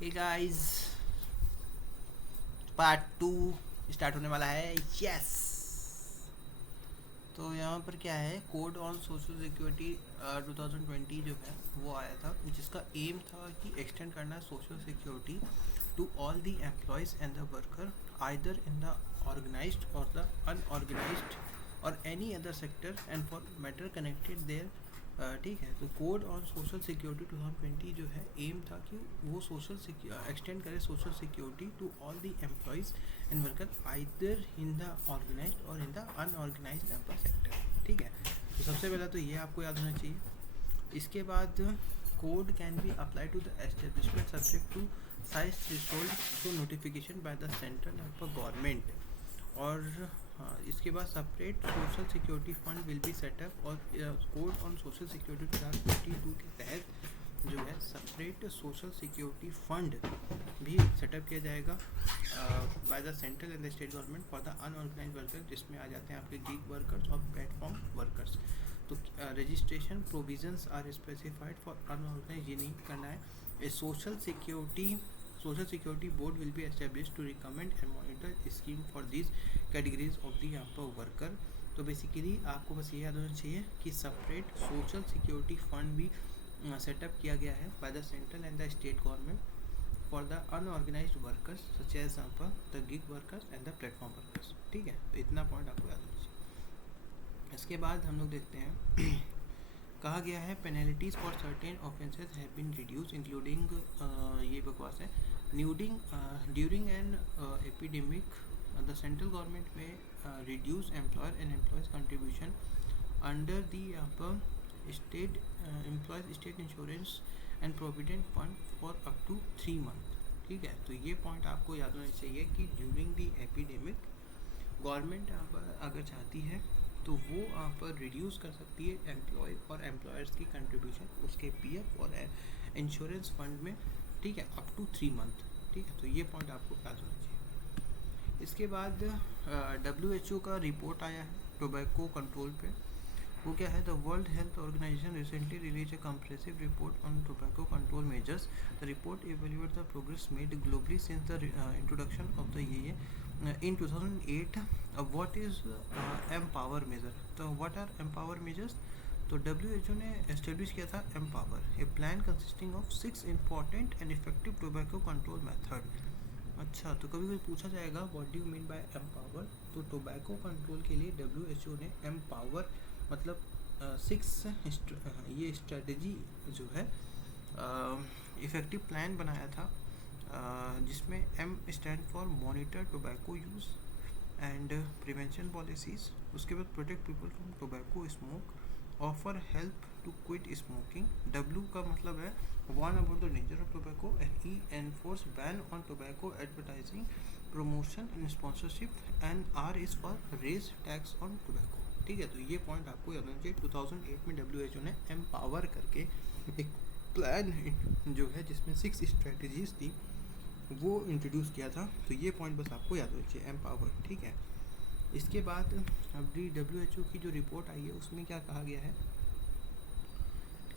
Hey guys, part 2 start होने वाला है। यस। तो यहाँ पर क्या है, कोड ऑन सोशल सिक्योरिटी 2020 जो है वो आया था, जिसका एम था कि एक्सटेंड करना social security to all the employees and the worker either in the organised और द अनऑर्गेनाइज्ड और any other sector and for matter connected there. ठीक है, तो कोड ऑन सोशल सिक्योरिटी 2020 जो है एम था कि वो सोशल एक्सटेंड करे social security to all the employees and worker either in the organised और in the unorganised employ sector. ठीक है, तो सबसे पहला तो ये आपको याद होना चाहिए। इसके बाद code can be apply to the establishment subject to size threshold to notification by the central government. और इसके बाद separate social security fund will be set up, और कोड ऑन सोशल सिक्योरिटी 2022 के तहत जो है सेपरेट सोशल सिक्योरिटी फंड भी set up किया जाएगा by the central and the state government for the unorganise worker, जिसमें आ जाते हैं आपके गिग वर्कर्स और प्लेटफॉर्म वर्कर्स। तो registration provisions are specified for unorganised, ये नहीं करना है। A social security board will be establish to recommend and monitor scheme for this categories of the यहाँ पर वर्कर। तो बेसिकली आपको बस ये याद होना चाहिए कि सेपरेट सोशल सिक्योरिटी फंड भी सेटअप किया गया है by the central and the state government for the unorganised workers such as example the gig workers and the platform workers. ठीक है, तो इतना पॉइंट आपको याद होना चाहिए। इसके बाद हम लोग देखते हैं कहा गया है penalties for certain offences have been reduce including, ये बकवास है, during an epidemic the central government में reduce employer and employees contribution under the state employees state insurance and provident fund for up to 3 month. ठीक है, तो ये point आपको याद होना चाहिए कि ड्यूरिंग द एपिडेमिक गवर्नमेंट यहाँ पर अगर चाहती है तो वो यहाँ पर रिड्यूस कर सकती है एम्प्लॉय और एम्प्लॉयर्स की कंट्रीब्यूशन उसके पीएफ और इंश्योरेंस फंड में। ठीक है, अप टू 3 मंथ। ठीक है, तो ये पॉइंट आपको याद होना चाहिए। इसके बाद WHO का रिपोर्ट आया है टोबैको कंट्रोल पे। वो क्या है, the World Health Organization recently release a comprehensive report on tobacco control measures. The report evaluate the progress made globally since the introduction of the in 2008. What is empower measure? तो what are empower measures? तो WHO ने establish किया था empower, a plan consisting of 6 important and effective tobacco control method। अच्छा, तो कभी कभी पूछा जाएगा what do you mean by empower. तो टोबैको कंट्रोल के लिए WHO ने एम्पावर मतलब 6 ये स्ट्रेटजी जो है इफ़ेक्टिव प्लान बनाया था, जिसमें M stand for monitor tobacco use and prevention policies. उसके बाद protect people from tobacco smoke, offer help to quit smoking. W का मतलब है warn about the danger of tobacco, and E enforce ban on tobacco advertising, promotion and sponsorship, and R is for raise tax on tobacco। ठीक है, तो ये point आपको याद होना चाहिए। 2008 में WHO ने एम्पावर करके एक प्लान जो है जिसमें 6 स्ट्रेटजीज थी वो इंट्रोड्यूस किया था। तो ये पॉइंट बस आपको याद होना चाहिए, एम्पावर। ठीक है, इसके बाद अब WHO की जो रिपोर्ट आई है उसमें क्या कहा गया है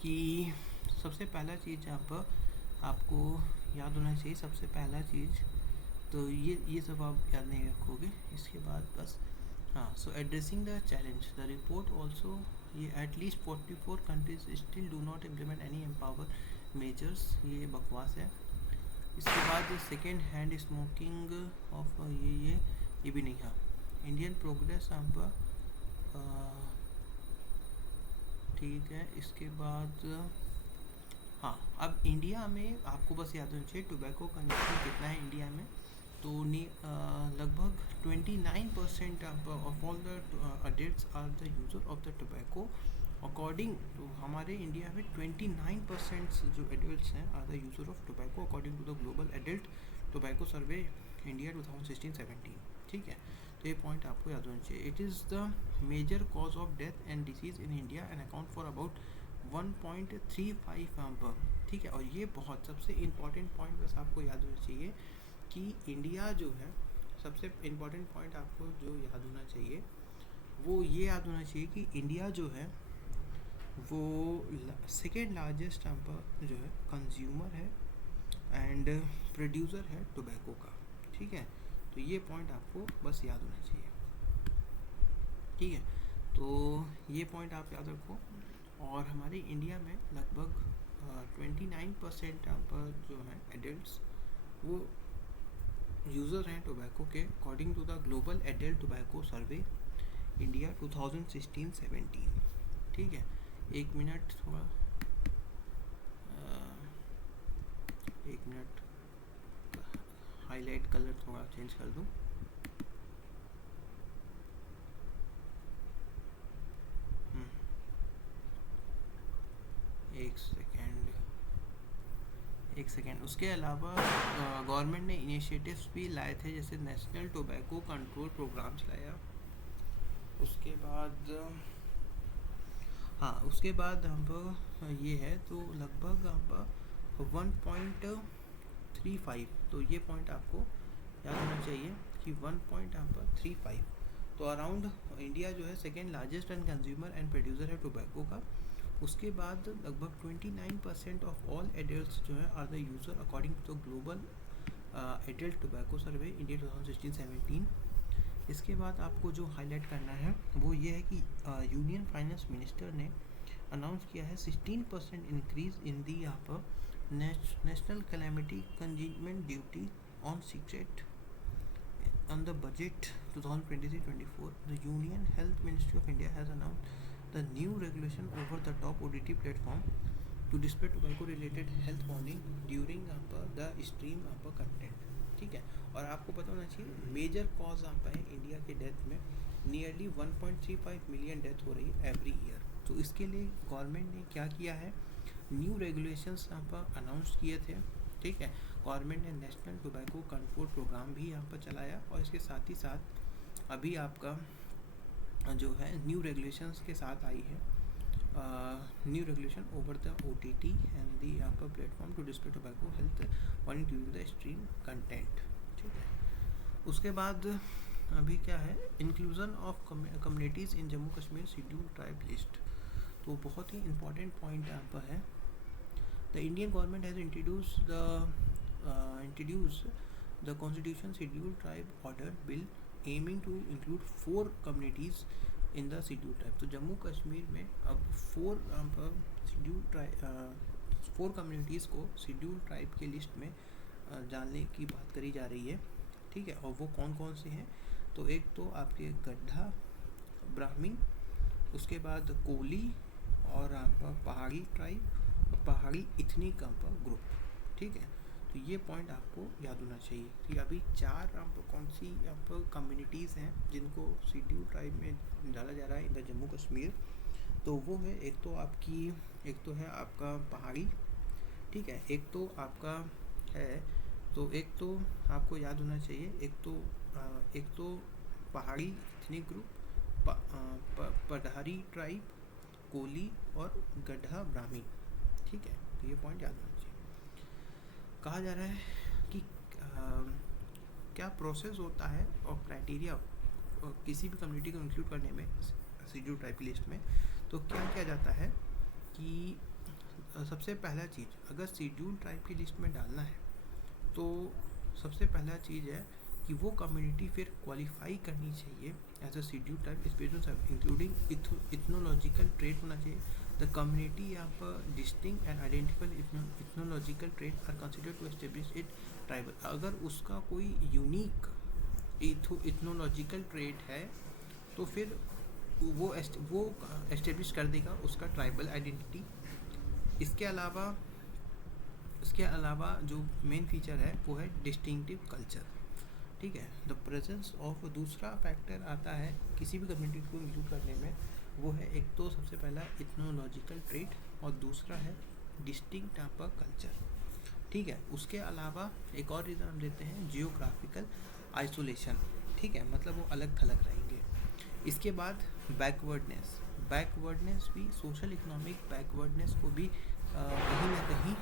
कि सबसे पहला चीज़ यहाँ पर आपको याद होना चाहिए, सबसे पहला चीज़ तो ये सब आप याद नहीं रखोगे। इसके बाद बस हाँ, so addressing the challenge, the report also ये at least 44 countries still do not implement any empower measures, ये बकवास है। इसके बाद सेकेंड हैंड स्मोकिंग ऑफ ये भी नहीं है। इंडियन प्रोग्रेस यहाँ पर ठीक है। इसके बाद हाँ, अब इंडिया में आपको बस याद होना चाहिए टोबैको कंजप्शन कितना है इंडिया में। तो लगभग 29% of all the adults are the user of the tobacco. According to हमारे इंडिया में 29% जो एडल्ट्स हैं are the user of tobacco according to the global adult tobacco survey India 2016-17। ठीक है, तो ये पॉइंट आपको याद होना चाहिए। It is the major cause of death and disease in India and account for about 1.35 ठीक है, और ये बहुत सबसे इम्पॉर्टेंट पॉइंट बस आपको याद होना चाहिए कि इंडिया जो है, सबसे इम्पॉर्टेंट पॉइंट आपको जो याद होना चाहिए वो ये याद होना चाहिए कि इंडिया जो है वो सेकेंड लार्जेस्ट जो है कंज्यूमर है एंड प्रोड्यूसर है टोबैको का। ठीक है, तो ये पॉइंट आपको बस याद होना चाहिए। ठीक है, तो ये पॉइंट आप याद रखो। और हमारे इंडिया में लगभग 29% यहाँ पर जो है एडल्ट्स वो यूज़र हैं टोबैको के, according to the global adult tobacco survey India 2016-17। ठीक है, एक मिनट, थोड़ा एक मिनट, हाईलाइट कलर थोड़ा चेंज कर दूँ। एक सेकेंड। उसके अलावा गवर्नमेंट ने इनिशिएटिव्स भी लाए थे, जैसे नेशनल टोबैको कंट्रोल प्रोग्राम चलाया। उसके बाद हाँ, उसके बाद हम ये है तो लगभग हम 1.35, तो ये पॉइंट आपको याद होना चाहिए कि 1.35, तो अराउंड इंडिया जो है second largest and consumer and producer है टोबैको का। उसके बाद लगभग 29% ऑफ ऑल एडल्ट्स जो है are the user according to the global adult tobacco survey India 2016-17। इसके बाद आपको जो हाईलाइट करना है वो ये है कि यूनियन फाइनेंस मिनिस्टर ने अनाउंस किया है 16% इंक्रीज इन दी यहाँ पर national calamity contingent duty on cigarette on the budget 2023-24. The Union Health Ministry of India has announced the new regulation over the top OTT platform to display tobacco related health warning during the stream content. ठीक है, और आपको पता होना चाहिए major cause यहाँ पर है इंडिया के डेथ में नियरली 1.35 मिलियन डेथ हो रही है एवरी ईयर। तो इसके लिए गवर्नमेंट ने क्या किया है, न्यू रेगुलेशंस यहाँ पर अनाउंस किए थे। ठीक है, गवर्नमेंट ने नेशनल टोबैको कंट्रोल प्रोग्राम भी यहाँ पर चलाया, और इसके साथ ही साथ अभी आपका जो है न्यू रेगुलेशंस के साथ आई है new regulation over the OTT and the यहाँ पर platform to display tobacco health warning during the stream content. ठीक है, उसके बाद अभी क्या है, inclusion of communities in Jammu Kashmir schedule tribe list. तो बहुत ही इंपॉर्टेंट पॉइंट यहाँ पर है, the Indian government has introduced the constitution scheduled tribe order bill aiming to include 4 communities in the scheduled tribe। तो जम्मू कश्मीर में अब 4 कम्युनिटीज़ को शेड्यूल ट्राइब के लिस्ट में डालने की बात करी जा रही है। ठीक है, और वो कौन कौन से हैं, तो एक तो आपके गड्ढा ब्राह्मीण, उसके बाद कोली और पहाड़ी ट्राइब और पहाड़ी इथनिक ग्रुप। ठीक है, तो ये पॉइंट आपको याद होना चाहिए कि अभी 4 आपको कौन सी आपको कम्युनिटीज़ हैं जिनको शेड्यूल ट्राइब में डाला जा रहा है इधर जम्मू कश्मीर। तो वो है एक तो है आपका पहाड़ी। ठीक है, एक तो आपका है, तो एक तो आपको याद होना चाहिए, एक तो पहाड़ी इथनिक ग्रुप, पढ़ारी ट्राइब, कोली और गड्ढा ब्राह्मीण। ठीक है, तो ये पॉइंट याद होना चाहिए। कहा जा रहा है कि क्या प्रोसेस होता है और क्राइटेरिया किसी भी कम्युनिटी को इंक्लूड करने में शेड्यूल ट्राइब की लिस्ट में। तो क्या किया जाता है कि सबसे पहला चीज़, अगर शेड्यूल ट्राइब की लिस्ट में डालना है तो सबसे पहला चीज़ है कि वो कम्युनिटी फिर क्वालिफाई करनी चाहिए as a schedule tribe special including ethnological trait होना चाहिए। द कम्युनिटी यहाँ पर distinct and identifiable ethnological trait are considered to establish it tribal. अगर उसका कोई यूनिक इथनोलॉजिकल ट्रेट है तो फिर वो एस्टेब्लिश कर देगा उसका ट्राइबल आइडेंटिटी। इसके अलावा जो मेन फीचर है वो है डिस्टिंक्टिव कल्चर। ठीक है, द प्रेजेंस ऑफ दूसरा फैक्टर आता है किसी भी कम्युनिटी को इंक्लूड करने में, वो है एक तो सबसे पहला इथनोलॉजिकल ट्रेट और दूसरा है डिस्टिंक्ट टाइप ऑफ कल्चर। ठीक है, उसके अलावा एक और रीज़न हम देते हैं जियोग्राफिकल आइसोलेशन। ठीक है, मतलब वो अलग थलग रहेंगे। इसके बाद बैकवर्डनेस भी, सोशल इकोनॉमिक बैकवर्डनेस को भी कहीं ना कहीं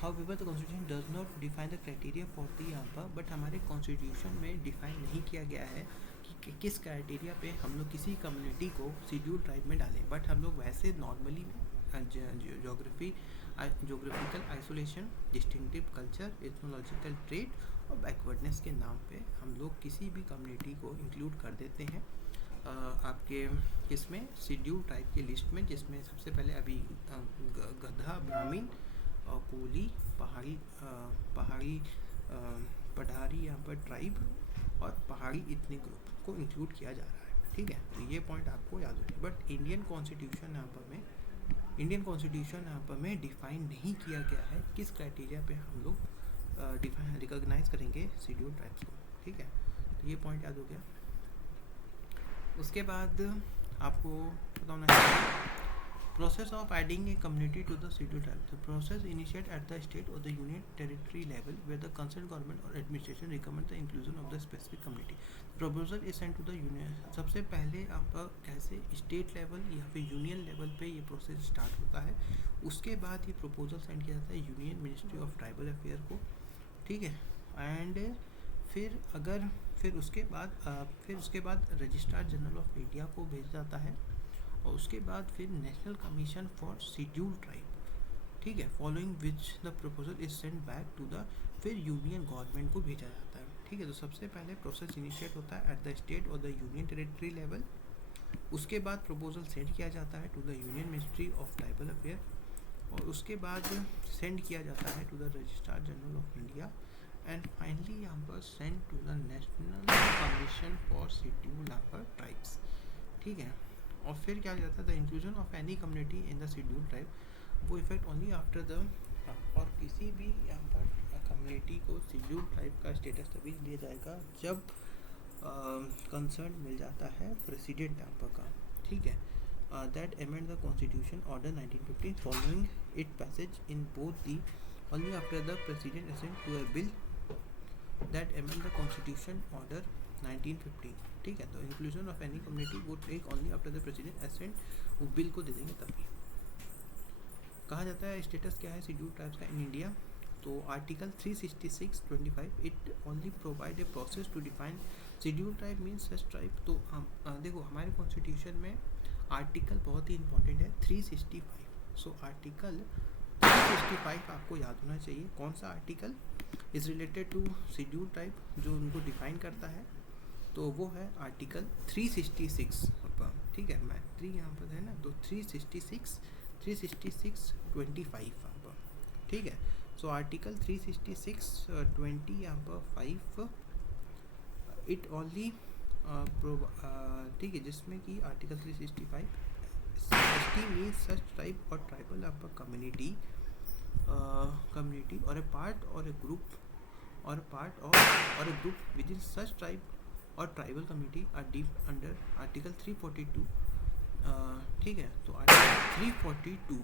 however the constitution does not define the criteria for the यहाँ पर, बट हमारे कॉन्स्टिट्यूशन में डिफाइन नहीं किया गया है कि किस क्राइटेरिया पे हम लोग किसी कम्युनिटी को शेड्यूल ट्राइब में डालें। बट हम लोग वैसे normally geography geographical isolation, distinctive culture, ethnological trait और बैकवर्डनेस के नाम पे हम लोग किसी भी कम्युनिटी को इंक्लूड कर देते हैं आपके इसमें शेड्यूल टाइप की लिस्ट में, जिसमें सबसे पहले अभी गधा, ब्राह्मीण और कोली, पहाड़ी पठारी, यहाँ पर ट्राइब और पहाड़ी इतने ग्रुप को इंक्लूड किया जा रहा है। ठीक है, तो ये पॉइंट आपको याद रखिए। बट इंडियन कॉन्स्टिट्यूशन यहाँ पर में डिफाइन नहीं किया गया है किस क्राइटेरिया पे हम लोग रिकॉग्नाइज करेंगे शेड्यूल ट्राइब्स को। ठीक है, तो ये पॉइंट याद हो गया। उसके बाद आपको बताना चाहिए process of adding a community to the schedule tribe. The process initiate at the state और the union territory level where the concern government और administration recommend the inclusion of the specific community. Proposal is send to the union. सबसे पहले आपका कैसे state level या फिर union level पे ये प्रोसेस स्टार्ट होता है, उसके बाद ये प्रपोजल सेंड किया जाता है union ministry of tribal affair को। ठीक है, एंड फिर उसके बाद रजिस्ट्रार जनरल ऑफ इंडिया को भेजा जाता है और उसके बाद फिर national commission for schedule tribe. ठीक है, following which the proposal is send back to the फिर यूनियन गवर्नमेंट को भेजा जाता है। ठीक है, तो सबसे पहले प्रोसेस इनिशिएट होता है एट द स्टेट और द यूनियन टेरिटरी लेवल। उसके बाद प्रपोजल सेंड किया जाता है to the union ministry of tribal affair और उसके बाद सेंड किया जाता है to the registrar general of India and finally यहाँ पर send to the national commission for schedule tribes. ठीक है, और फिर क्या जाता है the inclusion of any community in the schedule tribe वो इफेक्ट ओनली आफ्टर द और किसी भी यहाँ पर कम्युनिटी को शेड्यूल ट्राइब का स्टेटस तभी दिया जाएगा जब कंसर्न मिल जाता है प्रेसिडेंट यहाँ पर का। ठीक है, that amend the constitution order 1950 following it passage in both the only after the president assent to a bill that amend the constitution order 1950। ठीक है, तो इंक्लूजन ऑफ एनी कम्युनिटी वो take only after the president assent, वो bill को दे देंगे तभी। कहा जाता है स्टेटस क्या है शेड्यूल ट्राइब्स का इन इंडिया, तो article 366(25) it only provide a process to define schedule tribe means such tribe. तो हम देखो हमारे कॉन्स्टिट्यूशन में आर्टिकल बहुत ही इंपॉर्टेंट है 365। सो आर्टिकल 365 आपको याद होना चाहिए। कौन सा article is related to schedule tribe जो उनको डिफाइन करता है, तो वो है आर्टिकल 366। ठीक है, मैं 3 यहाँ पर है ना, तो 366(25) यहाँ पर। ठीक है, सो आर्टिकल 366(20) यहाँ पर 5 इट ओनली ठीक है, जिसमें कि article 365 ST means such tribe और ट्राइबल आपका कम्युनिटी और ए पार्ट और a group within such tribe और tribal community are deep under article 342। ठीक है, तो आर्टिकल 342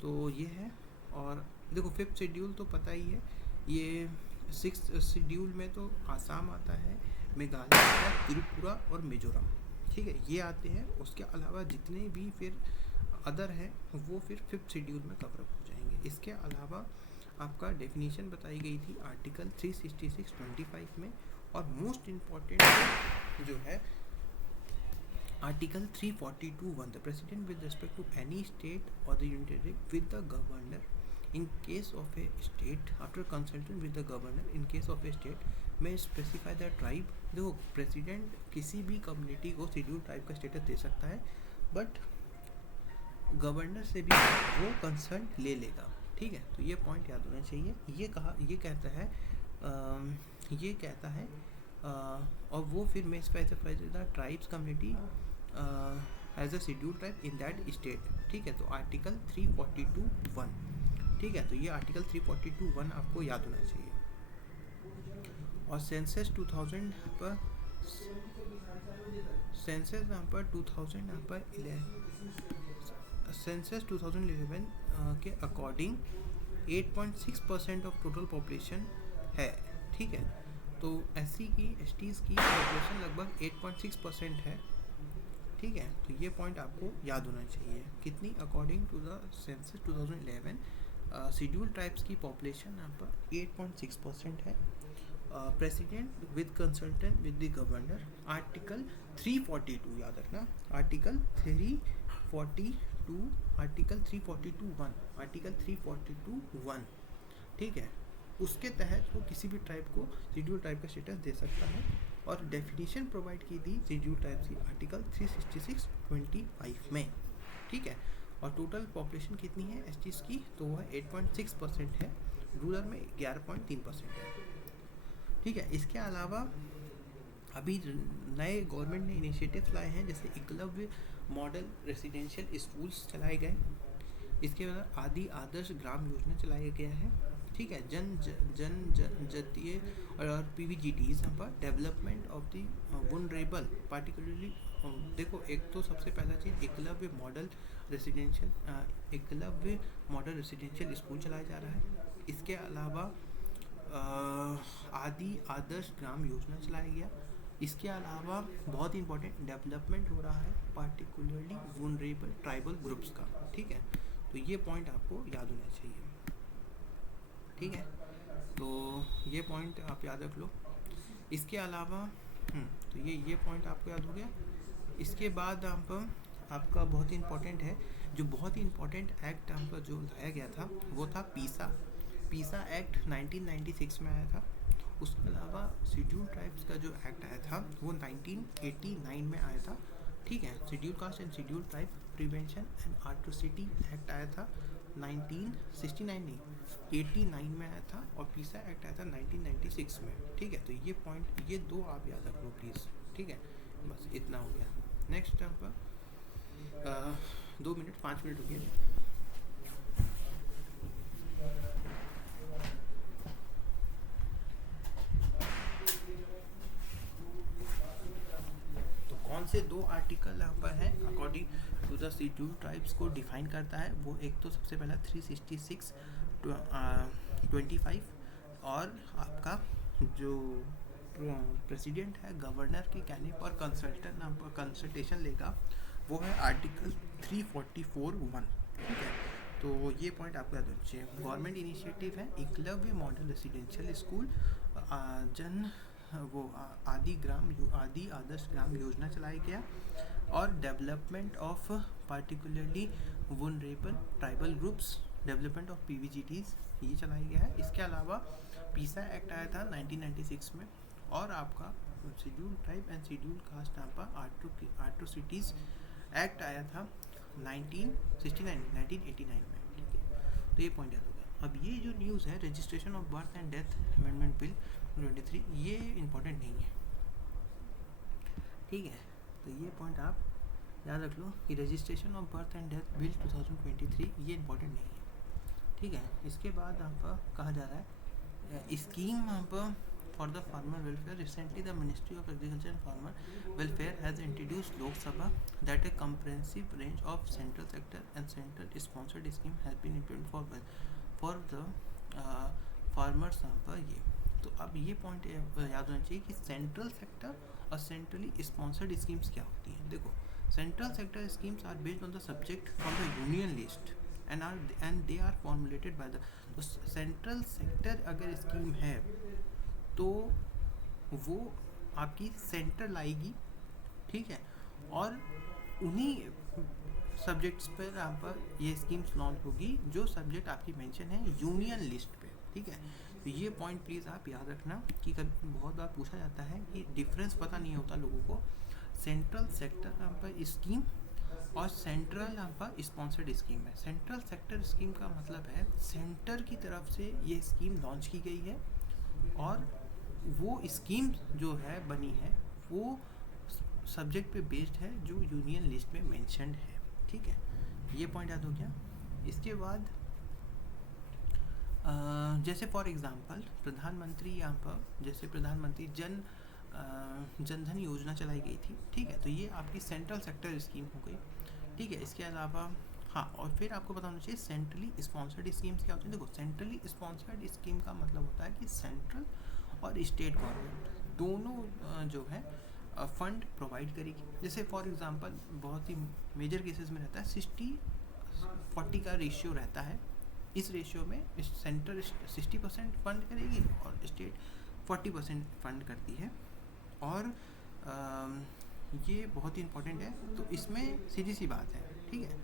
तो ये है। और देखो 5th शेड्यूल तो पता ही है, ये 6th शेड्यूल में तो आसाम आता है, मेघालय आता है, त्रिपुरा और मिजोरम। ठीक है, ये आते हैं। उसके अलावा जितने भी फिर अदर हैं वो फिर 5th शेड्यूल में कवर अप हो जाएंगे। इसके अलावा आपका डेफिनेशन बताई गई थी आर्टिकल 366(25) में, और मोस्ट इम्पॉर्टेंट जो है article 342(1) the president with respect to any state और the union territory with the governor in case of a state after consultant with the governor in case of a state में specify the tribe. देखो president किसी भी कम्युनिटी को schedule tribe का status दे सकता है, बट गवर्नर से भी वो कंसर्न ले लेगा। ठीक है, तो ये पॉइंट याद होना चाहिए। ये कहता है और वो फिर में specify the tribes community as a schedule tribe in that state. ठीक है, तो आर्टिकल 342(1). ठीक है, तो ये आर्टिकल 342(1) आपको याद होना चाहिए। और सेंसस 2000 पर सेंसस 2011 के अकॉर्डिंग 8.6% ऑफ टोटल पॉपुलेशन है। ठीक है, तो SC की STs की पॉपुलेशन लगभग 8.6% है। ठीक है, तो ये पॉइंट आपको याद होना चाहिए। कितनी according to the census 2011 schedule tribes की पॉपुलेशन यहाँ पर 8.6% है। President with consultant with the governor article 342 याद रखना, आर्टिकल 342 टू आर्टिकल 342(1) ठीक है, उसके तहत वो किसी भी ट्राइब को शेड्यूल ट्राइब का स्टेटस दे सकता है। और डेफिनेशन प्रोवाइड की थी शेड्यूल ट्राइब की आर्टिकल 366(25) में, ठीक है। और टोटल पॉपुलेशन कितनी है एसटीज की, तो वह 8.6% है, रूरल में 11.3% है, ठीक है। इसके अलावा अभी नए गवर्नमेंट ने इनिशिएटिव्स लाए हैं, जैसे एकलव्य मॉडल रेसिडेंशियल स्कूल्स चलाए गए, इसके बाद आदि आदर्श ग्राम योजना चलाया गया है, ठीक है। जनजातीय और पीवीजीटीज पर development of the vulnerable particularly, देखो एक तो सबसे पहला चीज़ एकलव्य मॉडल रेसिडेंशियल स्कूल चलाया जा रहा है। इसके अलावा आदि आदर्श ग्राम योजना चलाया गया। इसके अलावा बहुत इंपॉर्टेंट डेवलपमेंट हो रहा है पार्टिकुलरली वनरेबल ट्राइबल ग्रुप्स का, ठीक है। तो ये पॉइंट आपको याद होना चाहिए, ठीक है। तो ये पॉइंट आप याद रख लो। इसके अलावा तो ये पॉइंट आपको याद हो गया। इसके बाद आपका बहुत ही इंपॉर्टेंट है, जो बहुत ही इंपॉर्टेंट एक्ट आपका जो लाया गया था वो था पीसा एक्ट 1996 में आया था। उसके अलावा शेड्यूल ट्राइब्स का जो एक्ट आया था वो 1989 में आया था, ठीक है। Schedule caste and schedule tribe prevention and atrocity act आया था 89 में आया था, और पीसा एक्ट आया था 1996 में, ठीक है। तो ये पॉइंट, ये दो आप याद रख लो प्लीज़, ठीक है। बस इतना हो गया। नेक्स्ट आपका 5 मिनट रुकिए। तो कौन से दो आर्टिकल यहाँ पर हैं according to the schedule tribes को डिफाइन करता है, वो एक तो सबसे पहला 366(25) और आपका जो प्रेसिडेंट है गवर्नर के कहने पर कंसल्टेशन लेगा, वो है आर्टिकल 344(1), ठीक है। तो ये पॉइंट आपको याद होना चाहिए। गवर्नमेंट इनिशिएटिव है एकलव्य मॉडल रेसिडेंशियल स्कूल, आदि आदर्श ग्राम योजना चलाया गया, और development of particularly vulnerable tribal groups, development of PVGTs, ये चलाया गया है। इसके अलावा पीसा एक्ट आया था 1996 में, और आपका schedule tribe and schedule caste atrocities act आया था 1989 में, ठीक है। तो ये पॉइंट याद हो गया। अब ये जो न्यूज़ है registration of birth and death amendment bill 23, ये इम्पोर्टेंट नहीं है, ठीक है। तो ये पॉइंट आप याद रख लो कि registration of birth and death bill 2023 ये इम्पोर्टेंट नहीं है, ठीक है। इसके बाद आपका कहा जा रहा है scheme for the farmer welfare. Recently the ministry of agriculture and farmer welfare has introduced लोक सभा that A comprehensive range of central sector and central sponsored scheme has been implemented for the farmers पर ये। तो अब ये point याद होना चाहिए कि सेंट्रल सेक्टर और सेंट्रली स्पॉन्सर्ड स्कीम्स क्या होती हैं। देखो, central sector schemes are based on the subject from the union list and they are formulated by the. तो सेंट्रल सेक्टर अगर स्कीम है तो वो आपकी सेंटर लाएगी, ठीक है, और उन्हीं सब्जेक्ट्स पर आप ये स्कीम्स लॉन्च होगी जो सब्जेक्ट आपकी मेंशन है यूनियन लिस्ट पे, ठीक है। तो ये पॉइंट प्लीज़ आप याद रखना कि कभी बहुत बार पूछा जाता है कि डिफरेंस पता नहीं होता लोगों को, सेंट्रल सेक्टर पर स्कीम और सेंट्रल पर स्पॉन्सर्ड स्कीम है। सेंट्रल सेक्टर स्कीम का मतलब है सेंटर की तरफ से ये स्कीम लॉन्च की गई है, और वो स्कीम जो है बनी है वो सब्जेक्ट पे बेस्ड है जो यूनियन लिस्ट में मेंशन्ड है, ठीक है। ये पॉइंट याद हो गया। इसके बाद जैसे फॉर एग्जांपल प्रधानमंत्री यहाँ पर जैसे प्रधानमंत्री जनधन योजना चलाई गई थी, ठीक है। तो ये आपकी सेंट्रल सेक्टर स्कीम हो गई, ठीक है। इसके अलावा हाँ, और फिर आपको बताना चाहिए सेंट्रली स्पॉन्सर्ड स्कीम्स क्या होती हैं। देखो, सेंट्रली स्पॉन्सर्ड स्कीम का मतलब होता है कि सेंट्रल और स्टेट गवर्नमेंट दोनों जो है फंड प्रोवाइड करेगी। जैसे फॉर एग्जांपल बहुत ही मेजर केसेस में रहता है 60-40 का रेशियो रहता है। इस रेशियो में सेंट्रल 60% फंड करेगी और स्टेट 40% फंड करती है, और ये बहुत ही इंपॉर्टेंट है। तो इसमें सीधी सी बात है, ठीक है।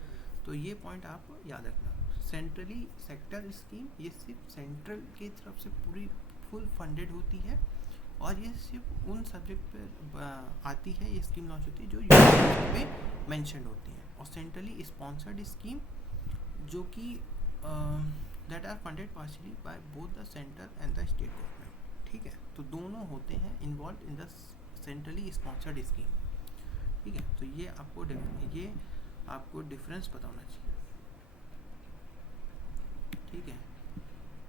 तो ये पॉइंट आप याद रखना। सेंट्रली सेक्टर स्कीम ये सिर्फ सेंट्रल की तरफ से पूरी फुल फंडेड होती है और ये सिर्फ उन सब्जेक्ट पर आती है, ये स्कीम लॉन्च होती है जो यूनिवर्सिटी में मैंशनड होती हैं। और सेंट्रली स्पॉन्सर्ड स्कीम जो कि that are funded partially by both the centre and the state government. ठीक है, तो दोनों होते हैं involve in the centrally sponsored scheme. ठीक है, तो ये आपको डिफरेंस पता होना चाहिए। ठीक है,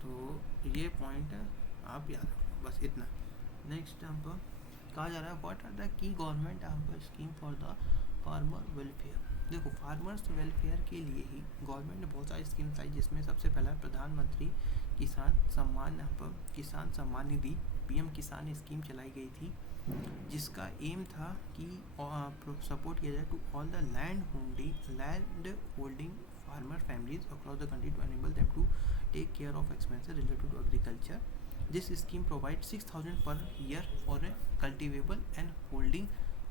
तो ये पॉइंट आप याद रखो, बस इतना। नेक्स्ट अब कहा जा रहा है what are the key government scheme for the farmer welfare. देखो, फार्मर्स वेलफेयर के लिए ही गवर्नमेंट ने बहुत सारी स्कीम्स लाई, जिसमें सबसे पहला प्रधानमंत्री किसान सम्मान निधि पीएम किसान स्कीम चलाई गई थी, जिसका एम था कि सपोर्ट किया जाए to all the land holding farmer families across the country to enable them to take care of expenses related to agriculture. This scheme provide 6,000 per year for a cultivable and holding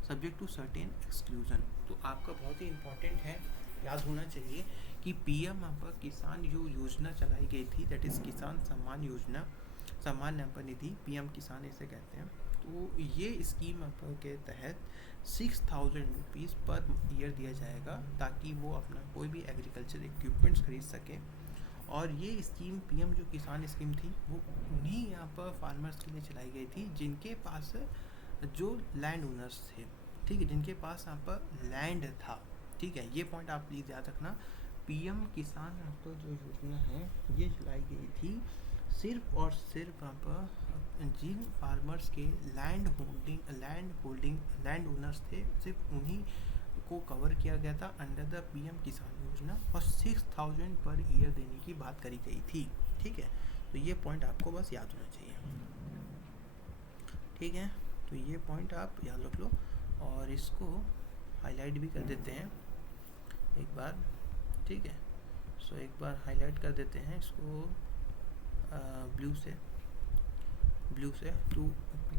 subject to certain exclusion. तो आपका बहुत ही important है, याद होना चाहिए कि PM आपका किसान जो योजना चलाई गई थी, दैट इज़ किसान सम्मान योजना, सम्मान निधि, पीएम किसान इसे कहते हैं। तो ये स्कीम के तहत 6,000 रुपीज़ पर ईयर दिया जाएगा ताकि वो अपना कोई भी एग्रीकल्चर इक्विपमेंट्स खरीद सके। और ये स्कीम पीएम जो किसान स्कीम थी वो उन्हीं यहाँ पर फार्मर्स के लिए चलाई गई थी जिनके पास जो लैंड ओनर्स थे। ठीक है, जिनके पास यहाँ पर लैंड था। ठीक है, ये पॉइंट आप प्लीज़ याद रखना। पीएम किसान तो जो योजना है ये चलाई गई थी सिर्फ और सिर्फ यहाँ पर जिन फार्मर्स के लैंड ओनर्स थे, सिर्फ उन्हीं को कवर किया गया था अंडर द पीएम किसान योजना, और 6,000 पर ईयर देने की बात करी गई थी। ठीक है, तो ये पॉइंट आपको बस याद होना चाहिए। ठीक है, तो ये पॉइंट आप याद रख लो और इसको हाईलाइट भी कर देते हैं एक बार। ठीक है, सो एक बार हाईलाइट कर देते हैं इसको ब्लू से टू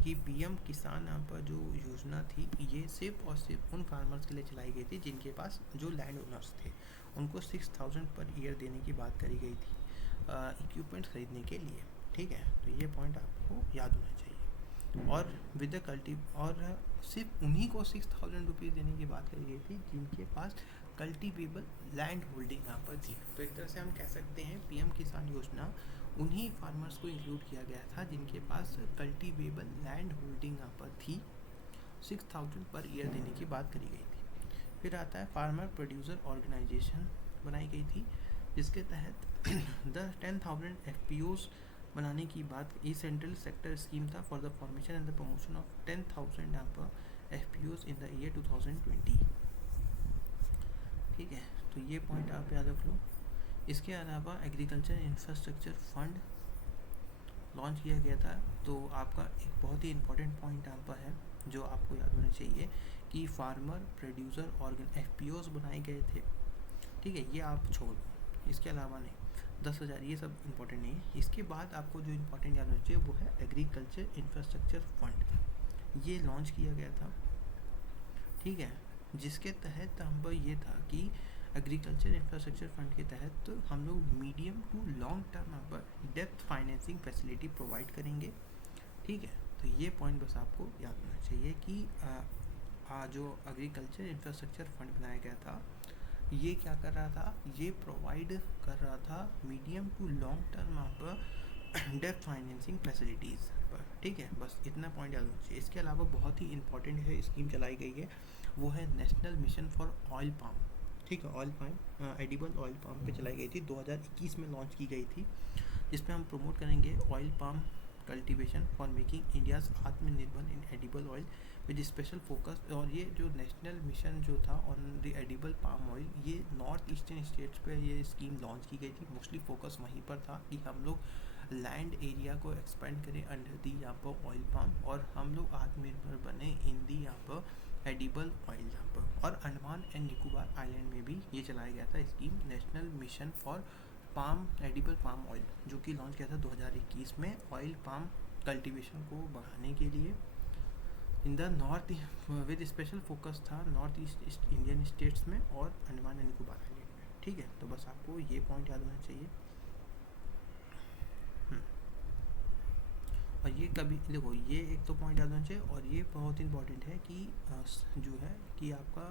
कि पीएम किसान यहाँ पर जो योजना थी ये सिर्फ और सिर्फ उन फार्मर्स के लिए चलाई गई थी जिनके पास जो लैंड ओनर्स थे, उनको 6,000 पर ईयर देने की बात करी गई थी इक्विपमेंट खरीदने के लिए। ठीक है, तो ये पॉइंट आपको याद होना चाहिए। और विद द और सिर्फ उन्हीं को 6,000 रुपीज़ देने की बात करी गई थी जिनके पास कल्टीवेबल लैंड होल्डिंग यहाँ पर थी। तो एक तरह से हम कह सकते हैं पीएम किसान योजना उन्हीं फार्मर्स को इंक्लूड किया गया था जिनके पास कल्टीवेबल लैंड होल्डिंग यहाँ पर थी। 6,000 पर ईयर देने की बात करी गई थी। फिर आता है फार्मर प्रोड्यूसर ऑर्गेनाइजेशन बनाई गई थी, जिसके तहत द 10,000 FPOs बनाने की बात, ये सेंट्रल सेक्टर स्कीम था for the formation and the promotion of 10,000 यहाँ पर FPOs इन द ईयर 2020। ठीक है, तो ये पॉइंट आप याद रख लो। इसके अलावा एग्रीकल्चर इंफ्रास्ट्रक्चर फंड लॉन्च किया गया था। तो आपका एक बहुत ही इंपॉर्टेंट पॉइंट यहाँ पर है जो आपको याद होना चाहिए कि फार्मर प्रोड्यूसर FPOs बनाए गए थे। ठीक है, ये आप छोड़ दो, इसके अलावा नहीं। 10,000 ये सब इम्पोर्टेंट नहीं है। इसके बाद आपको जो इम्पोर्टेंट याद होना चाहिए वो है एग्रीकल्चर इंफ्रास्ट्रक्चर फंड, ये लॉन्च किया गया था। ठीक है, जिसके तहत हम पर ये था कि एग्रीकल्चर इंफ्रास्ट्रक्चर फंड के तहत तो हम लोग मीडियम टू लॉन्ग टर्म यहाँ पर डेप्थ फाइनेंसिंग फैसिलिटी प्रोवाइड करेंगे। ठीक है, तो ये पॉइंट बस आपको याद होना चाहिए कि जो एग्रीकल्चर इंफ्रास्ट्रक्चर फंड बनाया गया था ये क्या कर रहा था, ये प्रोवाइड कर रहा था मीडियम टू लॉन्ग टर्म यहाँ पर डेप्थ फाइनेंसिंग फैसिलिटीज़ पर। ठीक है, बस इतना पॉइंट याद होना चाहिए। इसके अलावा बहुत ही इंपॉर्टेंट है स्कीम चलाई गई है, वो है national mission for oil palm. ठीक है, oil palm edible oil palm पे चलाई गई थी, 2021 में लॉन्च की गई थी, जिसमें हम प्रमोट करेंगे oil palm cultivation for making India's Aatmanirbhar in edible oil with special focus. और ये जो नेशनल मिशन जो था on the edible palm oil, ये नॉर्थ ईस्टर्न स्टेट्स पे ये स्कीम लॉन्च की गई थी। मोस्टली फोकस वहीं पर था कि हम लोग लैंड एरिया को एक्सपेंड करें अंडर दी यहाँ पर ऑयल पाम, और हम लोग आत्मनिर्भर बने इन दी यहाँ पर एडिबल ऑयल यहाँ पर। और अंडमान एंड निकोबार आइलैंड में भी ये चलाया गया था scheme national mission for palm edible palm oil, जो कि लॉन्च किया था 2021 में ऑयल पाम कल्टीवेशन को बढ़ाने के लिए in the north with special focus था नॉर्थ ईस्ट इंडियन स्टेट्स में और अंडमान एंड निकोबार आइलैंड में। ठीक है, तो बस आपको ये पॉइंट याद होना चाहिए। और ये कभी देखो, ये एक तो पॉइंट याद होना चाहिए, और ये बहुत इंपॉर्टेंट है कि जो है कि आपका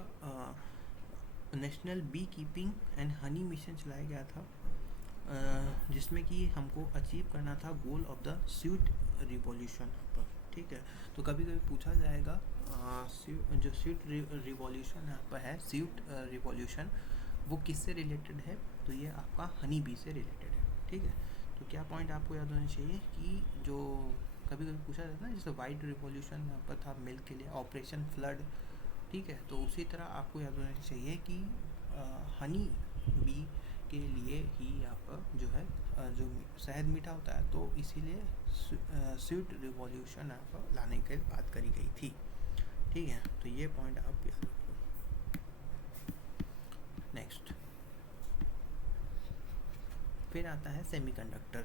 national bee keeping and honey mission चलाया गया था, जिसमें कि हमको अचीव करना था goal of the sweet revolution पर। ठीक है, तो कभी कभी पूछा जाएगा जो स्वीट रिवॉल्यूशन यहाँ पर है, स्वीट रिवॉल्यूशन, वो किससे रिलेटेड है, तो ये आपका हनी बी से रिलेटेड है। ठीक है, तो क्या पॉइंट आपको याद होना चाहिए कि जो कभी कभी पूछा जाता है ना, जैसे वाइट रिवॉल्यूशन यहाँ पर था मिल्क के लिए, ऑपरेशन फ्लड। ठीक है, तो उसी तरह आपको याद होना चाहिए कि हनी बी के लिए ही यहाँ पर जो है जो शहद मीठा होता है, तो इसीलिए स्वीट रिवॉल्यूशन यहाँ पर लाने की बात करी गई थी। ठीक है, तो ये पॉइंट आप याद रखो। नेक्स्ट फिर आता है semiconductor.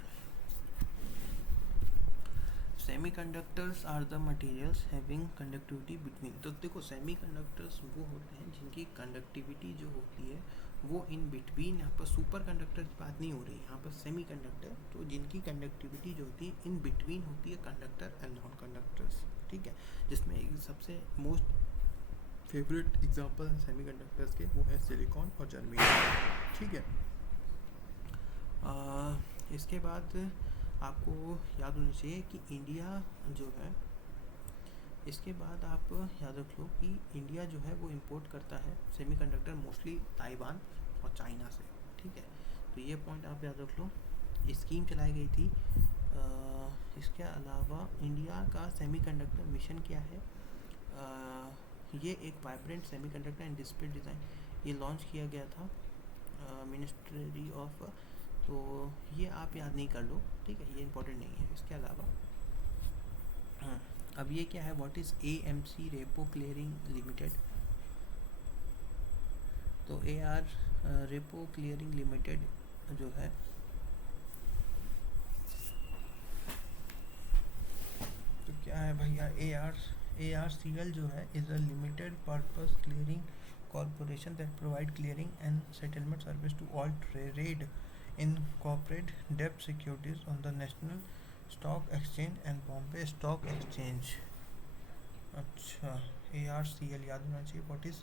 Semiconductors are the materials having conductivity between. तो देखो, सेमीकंडक्टर्स वो होते हैं जिनकी कंडक्टिविटी जो होती है वो इन बिटवीन, यहाँ पर सुपर कंडक्टर की बात नहीं हो रही, यहाँ पर सेमी कंडक्टर, तो जिनकी कंडक्टिविटी जो होती है इन बिटवीन होती है कंडक्टर एंड नॉन कंडक्टर्स। ठीक है, जिसमें एक सबसे मोस्ट फेवरेट एग्जांपल हैं सेमी कंडक्टर्स के, वो है सिलिकॉन और जर्मेनियम। ठीक है, इसके बाद आपको याद होना चाहिए कि इंडिया जो है, इसके बाद आप याद रख लो कि इंडिया जो है वो इंपोर्ट करता है सेमीकंडक्टर मोस्टली ताइवान और चाइना से। ठीक है, तो ये पॉइंट आप याद रख लो। स्कीम चलाई गई थी। इसके अलावा इंडिया का सेमीकंडक्टर मिशन क्या है, ये एक vibrant semiconductor and display design, ये लॉन्च किया गया था मिनिस्ट्री ऑफ, तो ये आप याद नहीं कर लो। ठीक है, ये इंपॉर्टेंट नहीं है। इसके अलावा अब ये क्या है, what is AMC repo clearing limited. तो रेपो क्लियरिंग लिमिटेड जो है, तो क्या है भैया, ARCL जो है is a limited purpose clearing corporation that provide clearing and settlement service to all trade in corporate डेब्ट securities on the national stock exchange and Bombay stock exchange. अच्छा, ARCL याद होना चाहिए। What is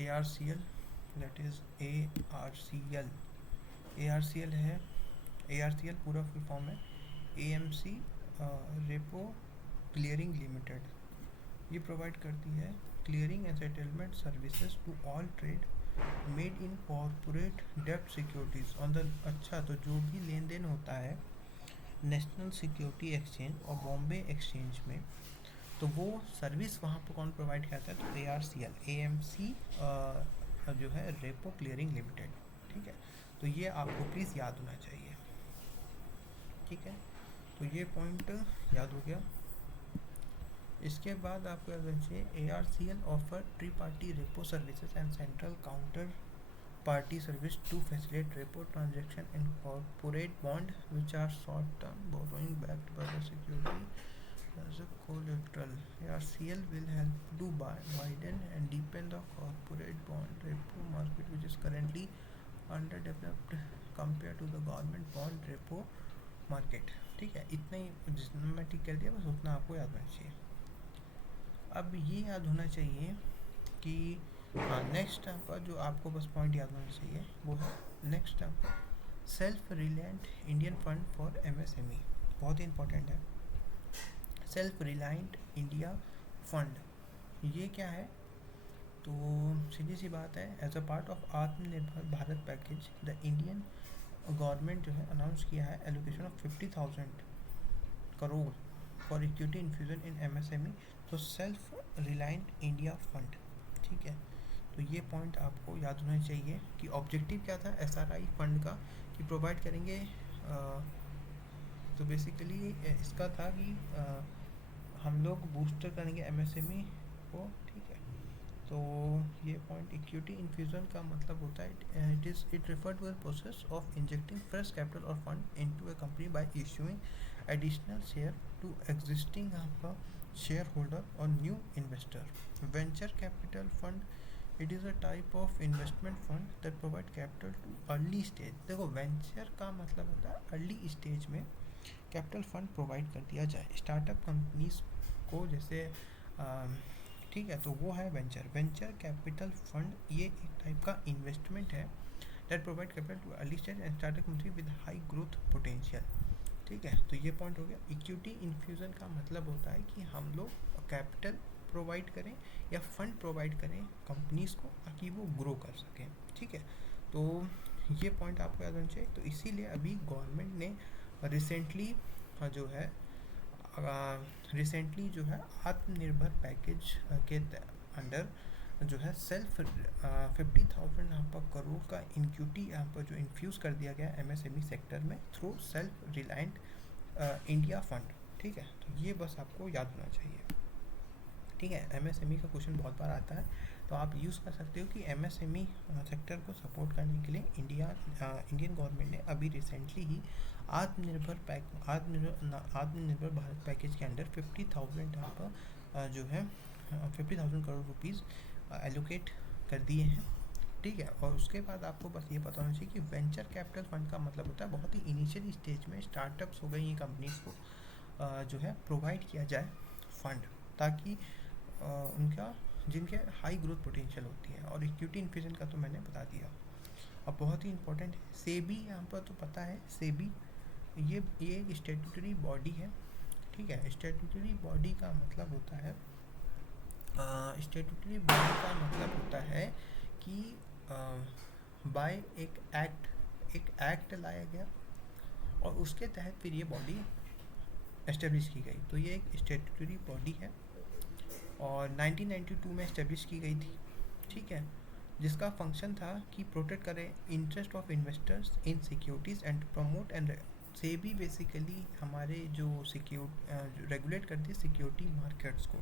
ARCL, that is ARCL है, ARCL पूरा full form है AMC repo clearing limited. ये provide करती है clearing and settlement services to all trade made in corporate डेब्ट सिक्योरिटीज़ ऑन द। अच्छा, तो जो भी लेन देन होता है नेशनल सिक्योरिटी एक्सचेंज और बॉम्बे एक्सचेंज में, तो वो सर्विस वहाँ पर कौन प्रोवाइड करता है, तो ARCL AMC जो है रेपो क्लियरिंग लिमिटेड। ठीक है, तो ये आपको प्लीज़ याद होना चाहिए। ठीक है, तो ये पॉइंट याद हो गया। इसके बाद आपको याद रखना चाहिए ARCL offer tri party repo services and central counter party service to facilitate repo transaction in corporate bond which are short term borrowing backed by the security as a collateral. ARCL will help to widen and deepen the corporate bond repo market which is currently underdeveloped compared to the government bond repo market. ठीक है, इतना ही जितना मैं ठीक कर दिया, बस उतना आपको याद होना चाहिए। अब ये याद होना चाहिए कि नेक्स्ट टाइम पर जो आपको बस पॉइंट याद होना चाहिए वो है नेक्स्ट टाइम पर self reliant Indian fund for MSME। बहुत ही इंपॉर्टेंट है सेल्फ रिलायंट इंडिया फंड। ये क्या है, तो सीधी सी बात है, एज अ पार्ट ऑफ आत्मनिर्भर Bharat package the Indian government जो है अनाउंस किया है allocation of 50,000 crore for equity infusion in MSME, तो सेल्फ रिलायंट इंडिया फंड। ठीक है, तो ये पॉइंट आपको याद होना चाहिए कि ऑब्जेक्टिव क्या था SRI फंड का, कि प्रोवाइड करेंगे तो बेसिकली इसका था कि हम लोग बूस्टर करेंगे MSME को। ठीक है, तो ये पॉइंट इक्विटी इन्फ्यूजन का मतलब होता है it refer to a process of injecting fresh capital और fund into a company by issuing additional share to existing आपका शेयर होल्डर और new investor. Venture capital fund it is a type of investment fund that provide capital to early stage. देखो venture का मतलब होता है early stage में capital fund provide कर दिया जाए स्टार्टअप कंपनीज को, जैसे ठीक है, तो वो है वेंचर। वेंचर कैपिटल फंड ये एक टाइप का इन्वेस्टमेंट है that provide capital to early stage and startup company with high growth potential. ठीक है, तो ये पॉइंट हो गया। इक्विटी इन्फ्यूज़न का मतलब होता है कि हम लोग कैपिटल प्रोवाइड करें या फंड प्रोवाइड करें कंपनीज़ को ताकि वो ग्रो कर सकें। ठीक है, तो ये पॉइंट आपको याद होना चाहिए। तो इसीलिए अभी गवर्नमेंट ने रिसेंटली जो है जो है आत्मनिर्भर पैकेज के अंडर जो है सेल्फ 50,000 यहाँ पर करोड़ का इक्विटी यहाँ पर जो इन्फ्यूज़ कर दिया गया एमएसएमई सेक्टर में through self reliant India fund. ठीक है, तो ये बस आपको याद होना चाहिए। ठीक है, एमएसएमई का क्वेश्चन बहुत बार आता है, तो आप यूज़ कर सकते हो कि एमएसएमई सेक्टर को सपोर्ट करने के लिए इंडियन गवर्नमेंट ने अभी रिसेंटली ही आत्मनिर्भर भारत पैकेज के अंडर 50,000 यहाँ पर जो है 50,000 करोड़ रुपीज़ एलोकेट कर दिए हैं। ठीक है, और उसके बाद आपको बस ये पता होना चाहिए कि वेंचर कैपिटल फंड का मतलब होता है बहुत ही इनिशियल स्टेज में स्टार्टअप्स हो गई ये कंपनीज को जो है प्रोवाइड किया जाए फंड, ताकि उनका जिनके हाई ग्रोथ पोटेंशियल होती है। और इक्विटी इन्फ्यूजन का तो मैंने बता दिया। अब बहुत ही इंपॉर्टेंट है सेबी, यहाँ पर तो पता है सेबी ये एक स्टैट्यूटरी बॉडी है। ठीक है, स्टैट्यूटरी बॉडी का मतलब होता है स्टैट्यूटरी बॉडी का मतलब होता है कि बाय एक एक्ट लाया गया और उसके तहत फिर ये बॉडी एस्टेब्लिश की गई। तो ये एक स्टैट्यूटरी बॉडी है और 1992 में एस्टेब्लिश की गई थी। ठीक है, जिसका फंक्शन था कि प्रोटेक्ट करे interest of investors in securities and promote and SEBI basically हमारे जो रेगुलेट करती है सिक्योरिटी मार्केट्स को,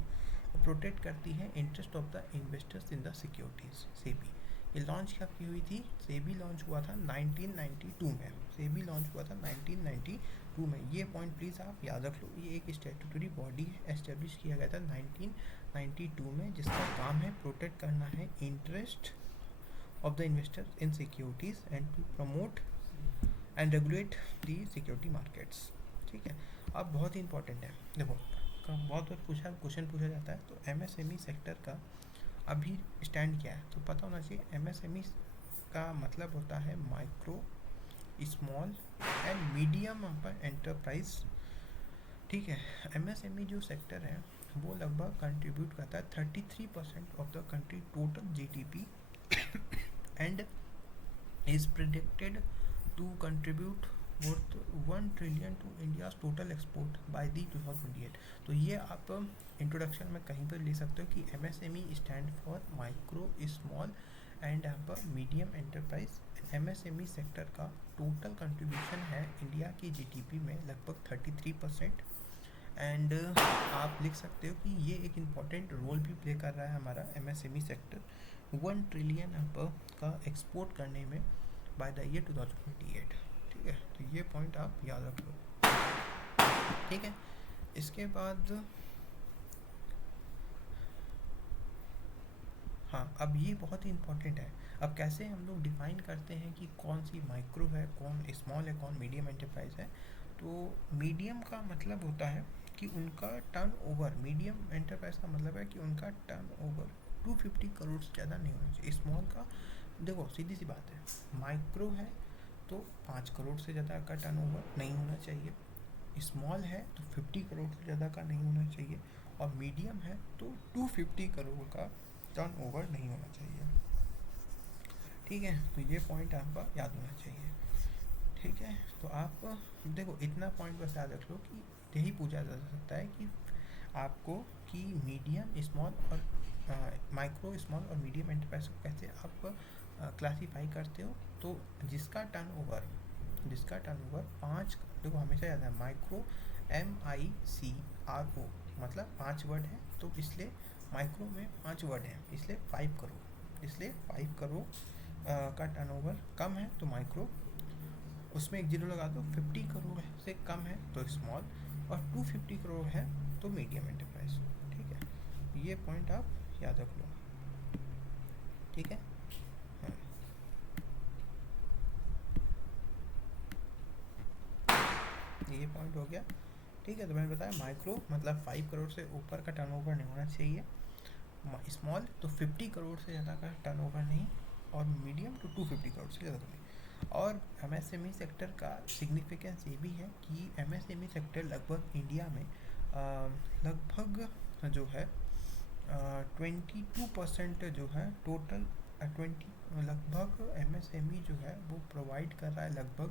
प्रोटेक्ट करती है interest of the investors in the securities. SEBI ये लॉन्च कब की हुई थी? सेबी लॉन्च हुआ था 1992 में। सेबी लॉन्च हुआ था 1992 में। ये पॉइंट प्लीज़ आप याद रख लो। ये एक स्टैट्यूटरी बॉडी एस्टेब्लिश किया गया था 1992 में, जिसका काम है प्रोटेक्ट करना है interest of the investors in securities and to promote and regulate the security markets. ठीक है, अब बहुत ही इंपॉर्टेंट है। देखो बहुत बार क्वेश्चन पूछा जाता है, तो एमएसएमई सेक्टर का अभी स्टैंड क्या है तो पता होना चाहिए। एमएसएमई का मतलब होता है micro, small and medium enterprise. ठीक है, एमएसएमई जो सेक्टर है वो लगभग कंट्रीब्यूट करता है 33% of the country total GDP and is predicted to contribute worth 1 trillion to India's total export by the 2028। तो ये आप इंट्रोडक्शन में कहीं पर ले सकते हो कि MSME stand for micro, small and यहाँ पर मीडियम एंटरप्राइज। एमएसएमई सेक्टर का टोटल कंट्रीब्यूशन है इंडिया की जीडीपी में लगभग 33%। एंड आप लिख सकते हो कि ये एक इम्पॉर्टेंट रोल भी प्ले कर रहा है हमारा एमएसएमई सेक्टर 1 ट्रिलियन का एक्सपोर्ट करने में बाय द ईयर 2028। ठीक है, तो ये पॉइंट आप याद रख लो। ठीक है, इसके बाद हाँ, अब ये बहुत ही इम्पोर्टेंट है। अब कैसे हम लोग डिफाइन करते हैं कि कौन सी माइक्रो है, कौन स्मॉल है, कौन मीडियम एंटरप्राइज है। तो मीडियम का मतलब होता है कि उनका टर्न ओवर, मीडियम एंटरप्राइज का मतलब है कि उनका टर्न ओवर 250 करोड़ से ज़्यादा नहीं होना चाहिए। स्मॉल का देखो सीधी सी बात है, माइक्रो है तो 5 करोड़ से ज़्यादा का टर्न ओवर नहीं होना चाहिए, स्मॉल है तो 50 करोड़ से ज़्यादा का नहीं होना चाहिए, और मीडियम है तो 250 करोड़ का टर्न ओवर नहीं होना चाहिए। ठीक है, तो ये पॉइंट आपका याद होना चाहिए। ठीक है, तो आप देखो इतना पॉइंट बस याद रख लो कि यही पूछा जा सकता है कि आपको कि मीडियम, स्मॉल और माइक्रो, स्मॉल और मीडियम एंटरप्राइज को कैसे आप क्लासीफाई करते हो। तो जिसका टर्नओवर 5, देखो हमेशा याद है माइक्रो MICRO मतलब 5 वर्ड है, तो इसलिए माइक्रो में 5 वर्ड हैं, इसलिए 5 करोड़, इसलिए 5 करोड़ का टर्नओवर कम है तो माइक्रो, उसमें एक जीरो लगा दो। 50 करोड़ से कम है तो स्मॉल, और 250 करोड़ है तो मीडियम एंटरप्राइज। ठीक है, ये पॉइंट आप याद रख लो। ठीक है। हाँ, ये पॉइंट हो गया। ठीक है, तो मैंने बताया माइक्रो मतलब 5 करोड़ से ऊपर का टर्नओवर नहीं होना चाहिए, स्मॉल तो 50 करोड़ से ज़्यादा का टर्नओवर नहीं, और मीडियम तो 250 करोड़ से ज़्यादा का नहीं। और एमएसएमई सेक्टर का सिग्निफिकेंस ये भी है कि एमएसएमई सेक्टर लगभग इंडिया में लगभग जो है 22% जो है टोटल 20 लगभग एमएसएमई जो है वो प्रोवाइड कर रहा है लगभग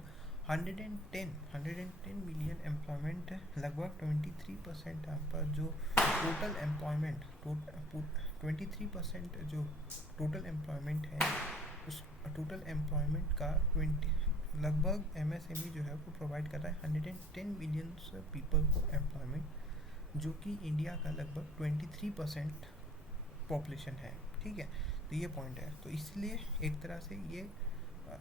110 मिलियन एम्प्लॉयमेंट, लगभग 23% यहाँ पर जो टोटल एम्प्लॉयमेंट 23% जो टोटल एम्प्लॉयमेंट है, उस टोटल एम्प्लॉयमेंट का 20 लगभग एमएसएमई जो है वो प्रोवाइड कर रहा है 110 मिलियन पीपल को एम्प्लॉयमेंट, जो कि इंडिया का लगभग 23% पॉपुलेशन है। ठीक है, तो ये पॉइंट है। तो इसलिए एक तरह से ये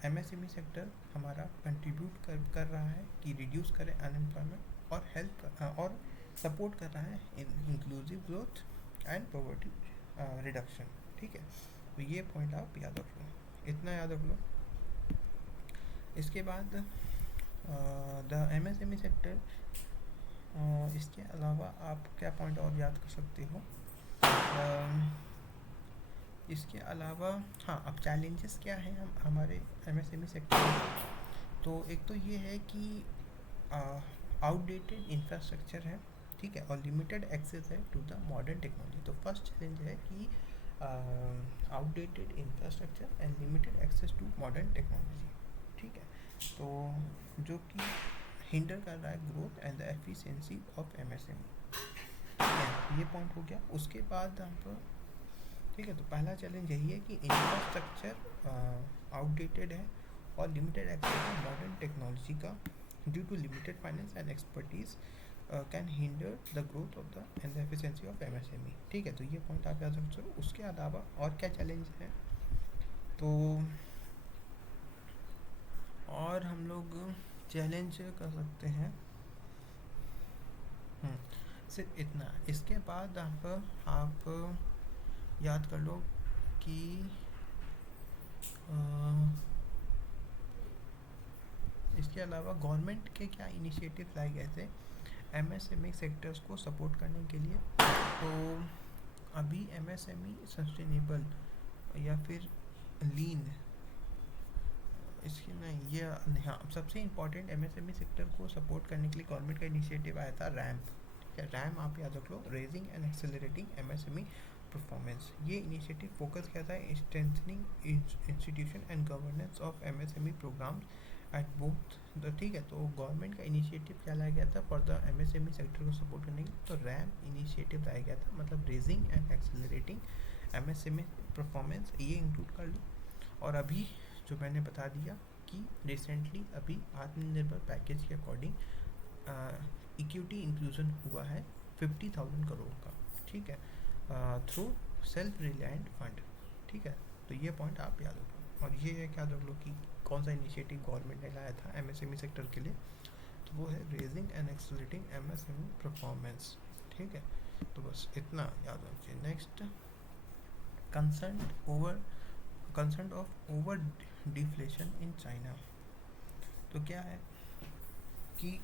एमएसएमई सेक्टर हमारा कंट्रीब्यूट कर रहा है कि रिड्यूस करे अनएम्प्लॉयमेंट और हेल्प और सपोर्ट कर रहा है inclusive growth and poverty reduction. ठीक है, तो ये पॉइंट आप याद रख लो, इतना याद रख लो। इसके बाद द एमएसएमई सेक्टर, इसके अलावा आप क्या पॉइंट और याद कर सकते हो? इसके अलावा हाँ, अब चैलेंजेस क्या हैं हम हमारे एमएसएमई सेक्टर में? तो एक तो ये है कि आउटडेटेड इंफ्रास्ट्रक्चर है, ठीक है, और लिमिटेड एक्सेस है टू द मॉडर्न टेक्नोलॉजी। तो फर्स्ट चैलेंज है कि outdated infrastructure and limited access to modern technology. ठीक है, तो जो कि हिंडर कर रहा है growth and the efficiency of MSME. ये पॉइंट हो गया। उसके बाद हम, ठीक है, तो पहला चैलेंज यही है कि इंफ्रास्ट्रक्चर आउटडेटेड है और limited access to modern technology का due to limited finance and expertise can hinder the growth of the and the efficiency of MSME. ठीक है, तो ये पॉइंट आप याद रख सकते हो। उसके अलावा और क्या चैलेंज है? तो और हम लोग चैलेंज कर सकते हैं सिर्फ इतना। इसके बाद आप याद कर लो कि इसके अलावा गवर्नमेंट के क्या इनिशिएटिव लाए गए थे एमएसएमई सेक्टर्स को सपोर्ट करने के लिए। तो अभी एमएसएमई सस्टेनेबल या फिर लीन, इसकी नहीं, ये हाँ, सबसे इम्पोर्टेंट एमएसएमई सेक्टर को सपोर्ट करने के लिए गवर्नमेंट का इनिशिएटिव आया था रैम्प। ठीक है, रैम आप याद रख लो, raising and accelerating MSME performance. ये इनिशिएटिव फोकस किया था strengthening institution and governance of MSME programs at both the. ठीक है, तो गवर्नमेंट का इनिशिएटिव क्या लाया गया था फॉर द एमएसएमई सेक्टर को सपोर्ट करने के लिए? तो रैम इनिशिएटिव लाया गया था, मतलब raising and accelerating MSME performance, ये इंक्लूड कर लो। और अभी जो मैंने बता दिया कि रिसेंटली अभी आत्मनिर्भर पैकेज के अकॉर्डिंग इक्विटी इंक्लूजन हुआ है 50,000 करोड़ का। ठीक है, थ्रू सेल्फ रिलायंट फंड। ठीक है, तो ये पॉइंट आप याद रखो। और ये है, क्या याद रख लो कि कौन सा इनिशिएटिव गवर्नमेंट ने लाया था एमएसएमई सेक्टर के लिए, तो वो है raising and accelerating MSME performance. ठीक है, तो बस इतना याद रखिए। Next, concern of over deflation in China. तो क्या है कि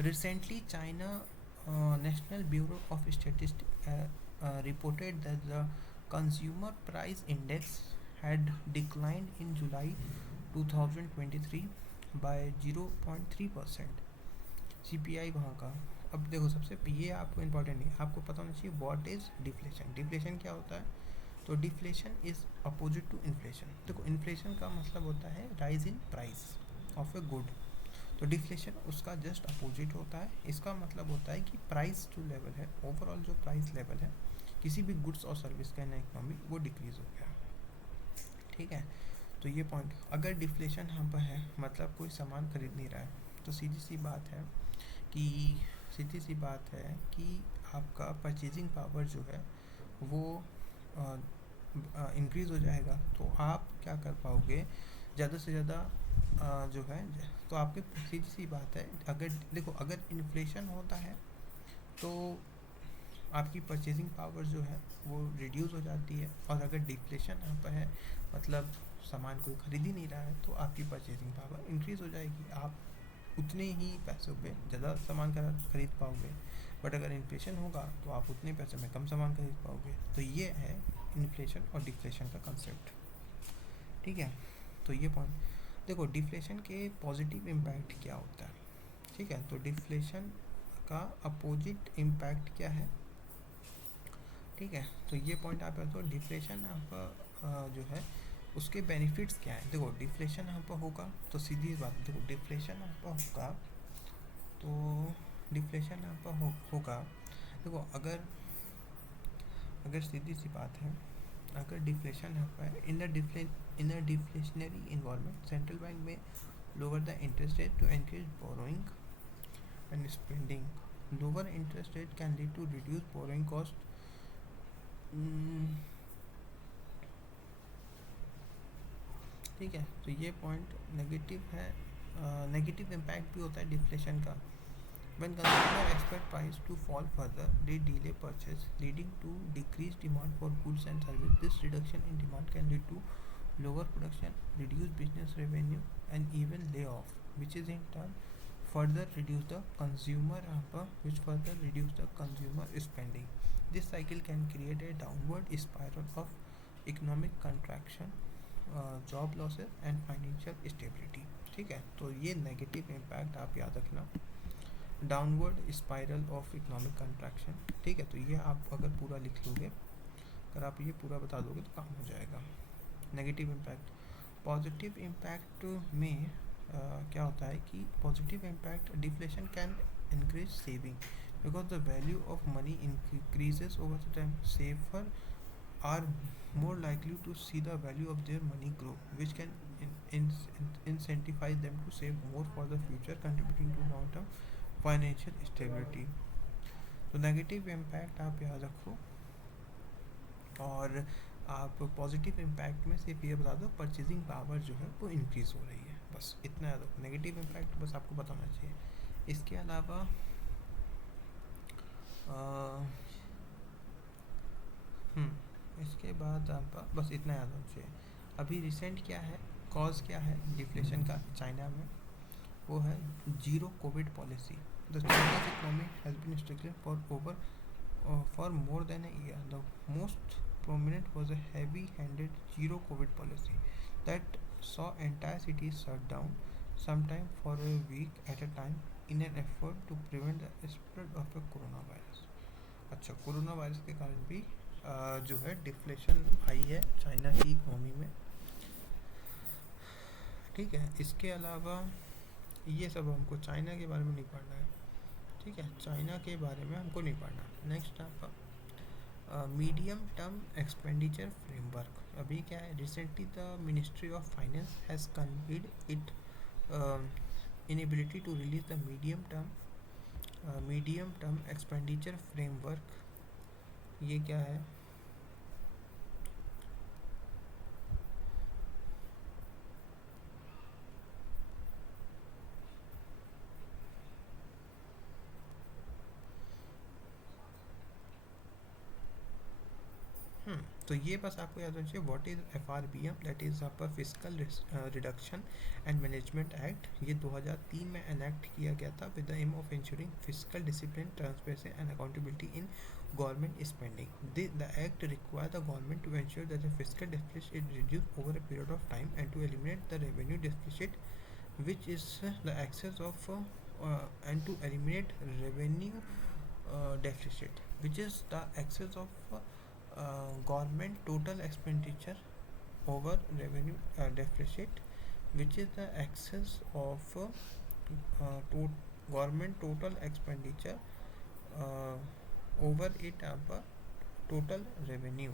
recently China national bureau of statistics reported that the consumer price index had declined in July 2023 by 0.3%। CPI वहाँ का। अब देखो, सबसे ये आपको इम्पोर्टेंट नहीं, आपको पता होना चाहिए व्हाट इज़ डिफ्लेशन। डिफ्लेशन क्या होता है? तो deflation is opposite to inflation. देखो, इन्फ्लेशन का मतलब होता है rise in price of a good, तो डिफ्लेशन उसका जस्ट अपोजिट होता है। इसका मतलब होता है कि प्राइस जो लेवल है, ओवरऑल जो प्राइस लेवल है किसी भी गुड्स और सर्विस का इन इकोनॉमी, वो डिक्रीज़ हो गया। ठीक है, तो ये पॉइंट, अगर डिफ्लेशन यहाँ पर है मतलब कोई सामान खरीद नहीं रहा है, तो सीधी सी बात है कि आपका परचेजिंग पावर जो है वो इंक्रीज़ हो जाएगा। तो आप क्या कर पाओगे, ज़्यादा से ज़्यादा जो है, तो आपके सीधी सी बात है, अगर देखो, अगर इन्फ्लेशन होता है तो आपकी परचेजिंग पावर जो है वो रिड्यूस हो जाती है। और अगर डिफ्लेशन यहाँ पर है, मतलब सामान कोई खरीद ही नहीं रहा है, तो आपकी परचेजिंग पावर इंक्रीज़ हो जाएगी, आप उतने ही पैसों पे ज़्यादा सामान खरीद पाओगे। बट अगर इन्फ्लेशन होगा तो आप उतने पैसे में कम सामान खरीद पाओगे। तो ये है इन्फ्लेशन और डिफ्लेशन का कंसेप्ट, ठीक है। तो ये पॉइंट देखो, डिफ्लेशन के पॉजिटिव इम्पैक्ट क्या होता है, ठीक है। तो डिफ्लेशन का अपोजिट इम्पैक्ट क्या है, ठीक है। तो ये पॉइंट आप तो डिफ्लेशन आपका जो है उसके बेनिफिट्स क्या है। देखो डिफ्लेशन यहाँ पर होगा तो सीधी बात है, देखो डिफ्लेशन यहाँ पर होगा तो डिफ्लेशन यहाँ पर होगा, देखो अगर अगर सीधी सी बात है, अगर डिफ्लेशन यहाँ पर है इन अ डिफ्लेशनरी इन्वायरमेंट, सेंट्रल बैंक में lower the interest rate to encourage borrowing and spending. Lower interest rate can lead to reduced borrowing cost. ठीक है, तो ये पॉइंट नेगेटिव है। नेगेटिव इम्पैक्ट भी होता है डिफ्लेशन का। When consumer expect price to fall further, they delay purchase, leading to decreased demand for goods and services. This reduction in demand can lead to lower production, reduced business revenue, and even layoff, which is in turn further reduce the consumer spending. This cycle can create a downward spiral of economic contraction, job losses, and financial stability. ठीक है, तो ये negative impact आप याद रखना, downward spiral of economic contraction, ठीक है। तो ये आप अगर पूरा लिख लोगे, अगर आप ये पूरा बता दोगे तो काम हो जाएगा। नेगेटिव इम्पैक्ट, पॉजिटिव इम्पैक्ट में क्या होता है कि positive impact, deflation can increase saving because the value of money increases over the time. Safer are more likely to see the value of their money grow, which can incentivize them to save more for the future, contributing to long-term financial stability. तो negative impact आप याद रखो, और आप positive impact में सिर्फ ये बता दो परचेजिंग पावर जो है वो इंक्रीज़ हो रही है, बस इतना याद रखो। नेगेटिव इम्पैक्ट बस आपको बताना चाहिए। इसके अलावा इसके बाद आप बस इतना याद होना चाहिए। अभी रिसेंट क्या है, कॉज क्या है डिफ्लेशन का चाइना में, वो है zero COVID policy. The Chinese economy has been struggling for more than a year. The most prominent was a heavy-handed zero COVID policy that saw entire cities shut down, sometime for a week at a time, in an effort to prevent the spread of a coronavirus. अच्छा, corona virus के कारण भी जो है deflation आई है China की economy में, ठीक है। इसके अलावा ये सब हमको चाइना के बारे में नहीं पढ़ना है, ठीक है, चाइना के बारे में हमको नहीं पढ़ना। नेक्स्ट आपका मीडियम टर्म एक्सपेंडिचर फ्रेमवर्क। अभी क्या है, recently the ministry of finance has conveyed it inability to release the medium term expenditure framework. ये क्या है, तो ये बस आपको याद रखिए, what is FRBM, that is आपका physical reduction and management act. ये 2003 में एनेक्ट किया गया था with the aim of ensuring physical discipline, transparency and accountability in government spending. The act require the government to ensure that the physical deficit is reduce over a period of time and to eliminate the revenue deficit which is the excess of and to eliminate revenue deficit which is the excess of government total expenditure over revenue deficit which is the excess of government total expenditure over it total revenue,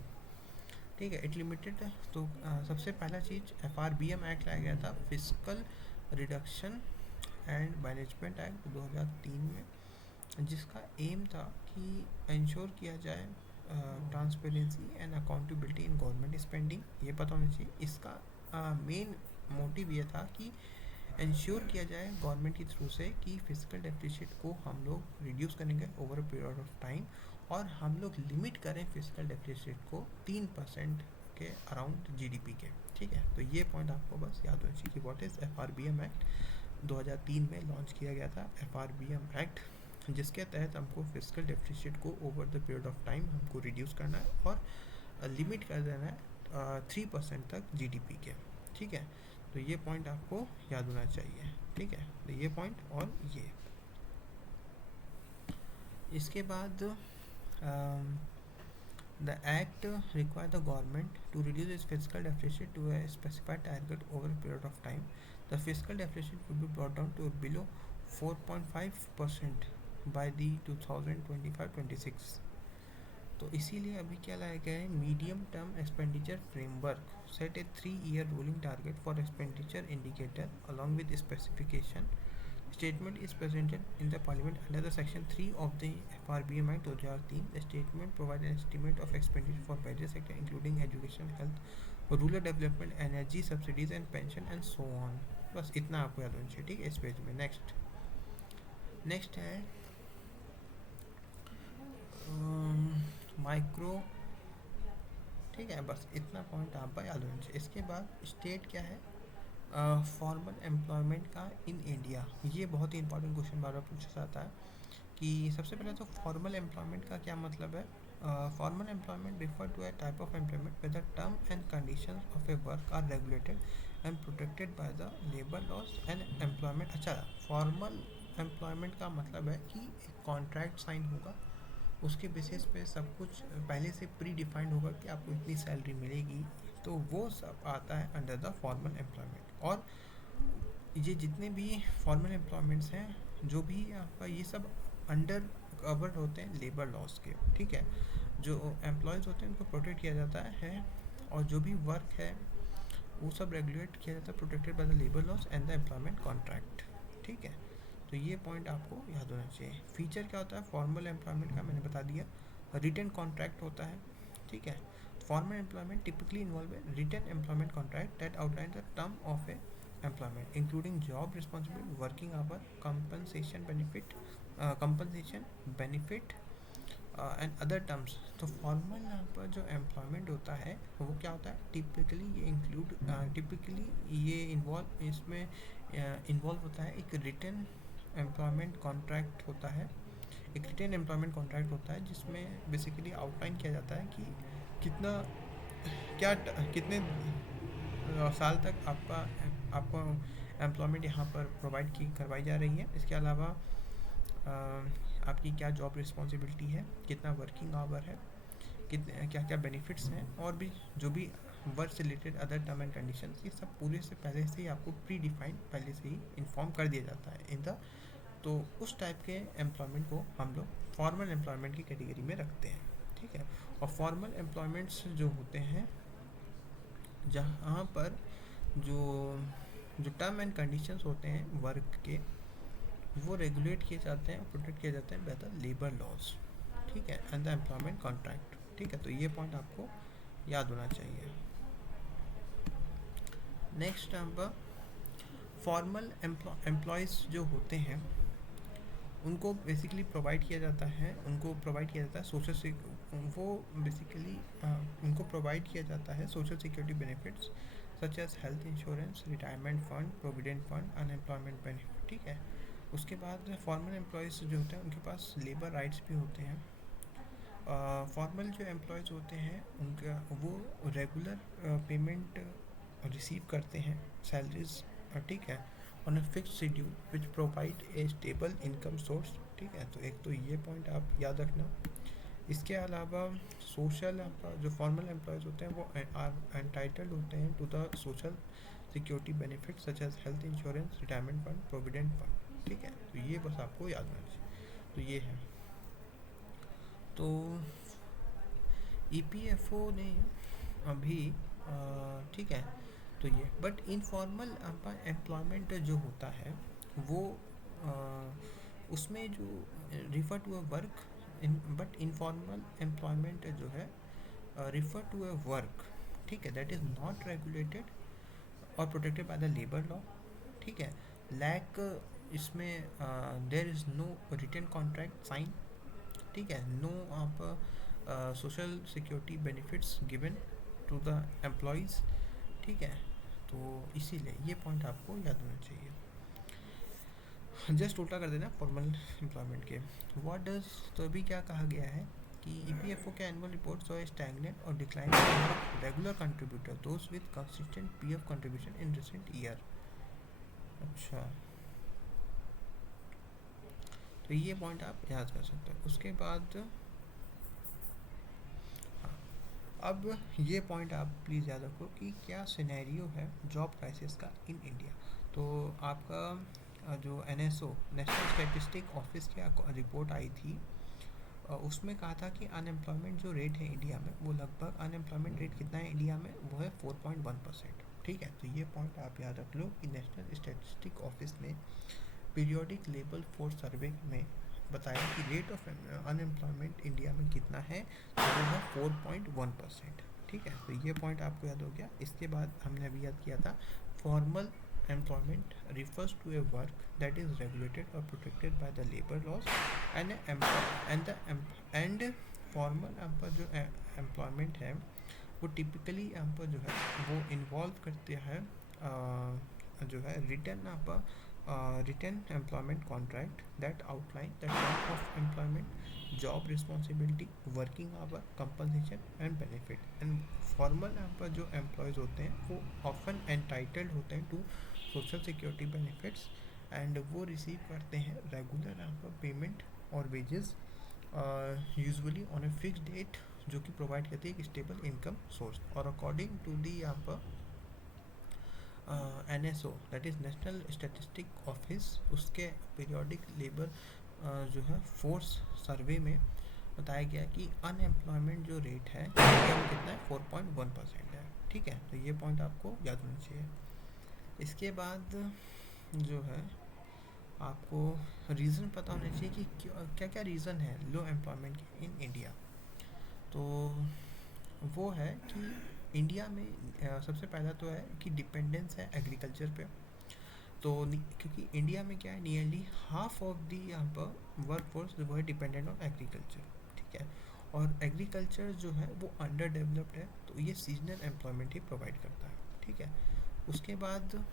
ठीक है। It limited, तो सबसे पहला चीज़ FRBM act लाया गया था, physical reduction and management act 2003 में, जिसका एम था कि इंश्योर किया जाए transparency and accountability in government spending, ये पता होना चाहिए। इसका मेन मोटिव ये था कि इंश्योर किया जाए गवर्नमेंट के थ्रू से कि फिजिकल डेफिसिट को हम लोग रिड्यूस करेंगे over a period of time, और हम लोग लिमिट करें फिजिकल डेफिसिट को 3% के अराउंड जीडीपी के, ठीक है। तो ये पॉइंट आपको बस याद होना चाहिए कि व्हाट इज़ एफआरबीएम एक्ट 2003 में लॉन्च किया गया था एफआरबीएम एक्ट, जिसके तहत हमको फिजिकल डेफिसिट को over the period of time हमको रिड्यूस करना है और लिमिट कर देना है 3% तक जीडीपी के, ठीक है। तो ये पॉइंट आपको याद होना चाहिए, ठीक है। तो ये पॉइंट और ये इसके बाद the act require the government to reduce its fiscal deficit to a specified target over a period of time. The fiscal deficit could be brought down to below 4.5% by the 2025-26. तो इसीलिए अभी क्या लाया गया है, medium term expenditure framework set A 3-year rolling target for expenditure indicator along with specification. Statement is presented in the Parliament under the Section 3 of the FRBM Act 2003. The statement provides an estimate of expenditure for various sectors including education, health, rural development, energy, subsidies and pension and so on. बस इतना आपको याद होना चाहिए, ठीक है। इस page में नेक्स्ट है माइक्रो, ठीक है। बस इतना पॉइंट आप पर याद होना चाहिए। इसके बाद स्टेट क्या है, फॉर्मल एम्प्लॉयमेंट का इन इंडिया। ये बहुत ही इंपॉर्टेंट क्वेश्चन बार बार पूछा जाता है कि सबसे पहले तो फॉर्मल एम्प्लॉयमेंट का क्या मतलब है। Formal employment refer to a type of employment where the term and condition of a work are regulated and protected by the labour laws and employment. अच्छा, फॉर्मल एम्प्लॉयमेंट का मतलब है कि एक कॉन्ट्रैक्ट साइन होगा, उसके बेसिस पे सब कुछ पहले से प्री डिफाइंड होगा कि आपको इतनी सैलरी मिलेगी, तो वो सब आता है अंडर द फॉर्मल एम्प्लॉयमेंट। और ये जितने भी फॉर्मल एम्प्लॉयमेंट्स हैं, जो भी आपका, ये सब अंडर कवर्ड होते हैं लेबर लॉज के, ठीक है। जो एम्प्लॉयज़ होते हैं उनको प्रोटेक्ट किया जाता है और जो भी वर्क है वो सब रेगुलेट किया जाता है, protected by the labour laws and the employment contract, ठीक है। तो ये पॉइंट आपको याद होना चाहिए। फीचर क्या होता है फॉर्मल एम्प्लॉयमेंट का, मैंने बता दिया। रिटन कॉन्ट्रैक्ट होता है, ठीक है। Formal employment typically involve a written employment contract that outline the term of a employment including job responsibility, working hour, compensation benefit and other terms. तो फॉर्मल यहाँ पर जो एम्प्लॉयमेंट होता है वो क्या होता है, टिपिकली ये इंक्लूड टिपिकली ये इसमें इन्वॉल्व होता है एक रिटन एम्प्लॉयमेंट कॉन्ट्रैक्ट होता है। एक रिटन एम्प्लॉयमेंट कॉन्ट्रैक्ट होता है जिसमें बेसिकली आउटलाइन किया जाता है कि कितना कितने साल तक आपको एम्प्लॉयमेंट यहाँ पर करवाई जा रही है। इसके अलावा आपकी क्या जॉब रिस्पॉन्सिबिलिटी है, कितना वर्किंग आवर है, कितने क्या क्या बेनिफिट्स हैं, और भी जो भी वर्क से related other term and conditions, ये सब पूरे से पहले से ही आपको प्री डिफाइंड पहले से ही इन्फॉर्म कर दिया जाता है इन द। तो उस टाइप के एम्प्लॉयमेंट को हम लोग फॉर्मल एम्प्लॉयमेंट की कैटेगरी में रखते हैं, ठीक है। और फॉर्मल एम्प्लॉयमेंट्स जो होते हैं जहाँ पर जो टर्म एंड कंडीशंस होते हैं वर्क के, वो रेगुलेट किए जाते हैं, प्रोटेक्ट किए जाते हैं बाय द लेबर लॉज, ठीक है, एंड द एम्प्लॉयमेंट कॉन्ट्रैक्ट, ठीक है। तो ये पॉइंट आपको याद होना चाहिए। नेक्स्ट यहाँ पर फॉर्मल एम्प्लॉयज़ जो होते हैं उनको बेसिकली प्रोवाइड किया जाता है सोशल, वो बेसिकली उनको प्रोवाइड किया जाता है social security benefits such as health insurance, retirement fund, provident fund, unemployment benefit, ठीक है। उसके बाद फॉर्मल एम्प्लॉयज़ जो होते हैं उनके पास लेबर राइट्स भी होते हैं। फॉर्मल जो एम्प्लॉयज़ होते हैं उनका वो रेगुलर पेमेंट रिसीव करते हैं, सैलरीज, ठीक है, on a fixed schedule which provide a stable income source, ठीक है। तो एक तो ये पॉइंट आप याद रखना। इसके अलावा सोशल जो फॉर्मल एम्प्लॉयज़ होते हैं वो आर एंटाइटल्ड होते हैं to the social security benefit such as health insurance, retirement fund, provident fund, ठीक है। तो ये बस आपको याद रखना चाहिए। तो ये है, तो ईपीएफओ ने अभी ठीक है, तो ये बट इनफॉर्मल एम्प्लॉयमेंट जो होता है वो उसमें जो refer to a work, but informal employment जो है रिफ़र टू अ वर्क, ठीक है, दैट इज़ नॉट रेगुलेटेड और protected by the labour law, ठीक है। लैक इसमें there is no written contract sign, ठीक है, नो आप social security benefits given to the employees, ठीक है। तो इसीलिए ये पॉइंट आपको याद होना चाहिए। जस्ट उल्टा कर देना फॉर्मल एम्प्लॉयमेंट के। व्हाट डज, तो अभी क्या कहा गया है कि ईपीएफओ के एनुअल रिपोर्ट सॉ स्टैग्नेंट और decline regular contributor those with consistent PF contribution in recent year. अच्छा, तो ये पॉइंट आप याद कर सकते हैं। उसके बाद हाँ, अब ये पॉइंट आप प्लीज़ याद रखो कि क्या सिनेरियो है जॉब क्राइसिस का इन इंडिया। तो आपका जो एनएसओ नेशनल स्टैटिस्टिक ऑफिस की रिपोर्ट आई थी, उसमें कहा था कि अनएम्प्लॉयमेंट जो रेट है इंडिया में, वो लगभग अनएम्प्लॉयमेंट रेट कितना है इंडिया में, वो है 4.1%। ठीक है, तो ये पॉइंट आप याद रख लो कि नेशनल स्टैटिस्टिक ऑफिस ने पीरियोडिक लेबर फोर्स सर्वे में बताया कि रेट ऑफ अनएम्प्लॉयमेंट इंडिया में कितना है, तो वो है 4.1%। ठीक है, तो ये पॉइंट आपको याद हो गया। इसके बाद हमने अभी याद किया था formal employment refers to a work that is regulated or protected by the labor laws and formal जो employment है वो typically यहाँ पर जो है वो involve करते हैं जो है written employment contract that outline the type of employment, job responsibility, working hour, compensation and benefit। and formal यहाँ पर जो employees होते हैं वो often entitled होते हैं to social security benefits and वो रिसीव करते हैं रेगुलर यहाँ पर पेमेंट और wages usually on a fix date, जो कि प्रोवाइड करती है एक स्टेबल इनकम सोर्स। और अकॉर्डिंग टू दी यहाँ पर NSO that is national statistic office, उसके पीरियोडिक लेबर जो है फोर्स सर्वे में बताया गया कि अनएम्प्लॉयमेंट जो रेट है इंडिया में कितना है, 4.1% है। ठीक है, तो ये पॉइंट आपको याद होना चाहिए। इसके बाद जो है आपको रीज़न पता होना चाहिए कि क्या क्या रीज़न है लो एम्प्लॉयमेंट इन इंडिया। तो वो है कि इंडिया में सबसे पहला तो है कि डिपेंडेंस है एग्रीकल्चर पे। तो क्योंकि इंडिया में क्या है, नियरली हाफ ऑफ दी यहाँ पर वर्क फोर्स वो है डिपेंडेंट ऑन एग्रीकल्चर। ठीक है, और एग्रीकल्चर जो है वो अंडर डेवलप्ड है, तो ये सीजनल एम्प्लॉयमेंट ही प्रोवाइड करता है। ठीक है, उसके बाद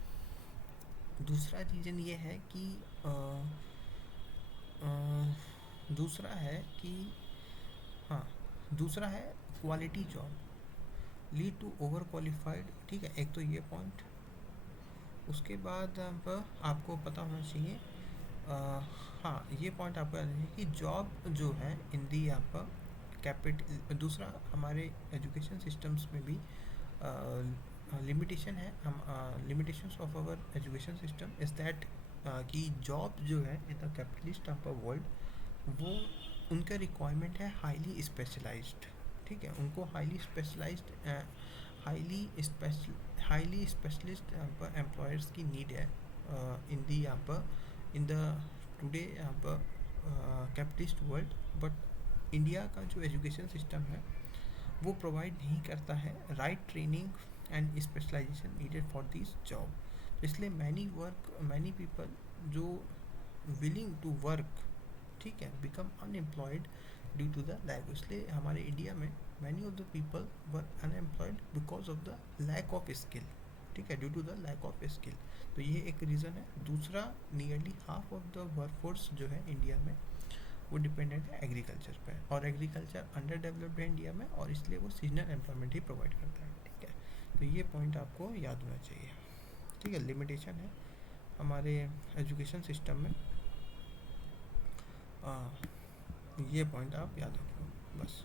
दूसरा रीज़न ये है कि दूसरा है कि हाँ दूसरा है quality job lead to over qualified. ठीक है, एक तो ये पॉइंट। उसके बाद आपको पता होना चाहिए हाँ ये पॉइंट आपको याद है कि जॉब जो है इन दी यहाँ पर कैपिटल। दूसरा हमारे एजुकेशन सिस्टम्स में भी लिमिटेशन है, हम limitations of our education system is that कि जॉब जो है in the capitalist of the world वो उनका रिक्वायरमेंट है हाईली स्पेशलाइज्ड। ठीक है, उनको हाईली स्पेशलिस्ट यहाँ पर एम्प्लॉयर्स की नीड है इन दी यहाँ पर इन द टुडे यहाँ पर कैपिटलिस्ट वर्ल्ड। बट इंडिया का जो एजुकेशन सिस्टम है वो प्रोवाइड नहीं करता है right training and specialisation needed for this job. इसलिए मैनी पीपल जो विलिंग टू वर्क, ठीक है, become unemployed due to the lack. इसलिए हमारे इंडिया में many of the people were unemployed because of the lack of skill. ठीक है, due to the lack of skill, तो ये एक रीज़न है। दूसरा, nearly half of the workforce जो है इंडिया में वो डिपेंडेंट है एग्रीकल्चर पे, और एग्रीकल्चर अंडर डेवलप्ड है इंडिया में, और इसलिए वो सीजनल एम्प्लॉयमेंट ही प्रोवाइड करता है। ठीक है, तो ये पॉइंट आपको याद होना चाहिए। ठीक है, लिमिटेशन है हमारे एजुकेशन सिस्टम में, ये पॉइंट आप याद रखो बस।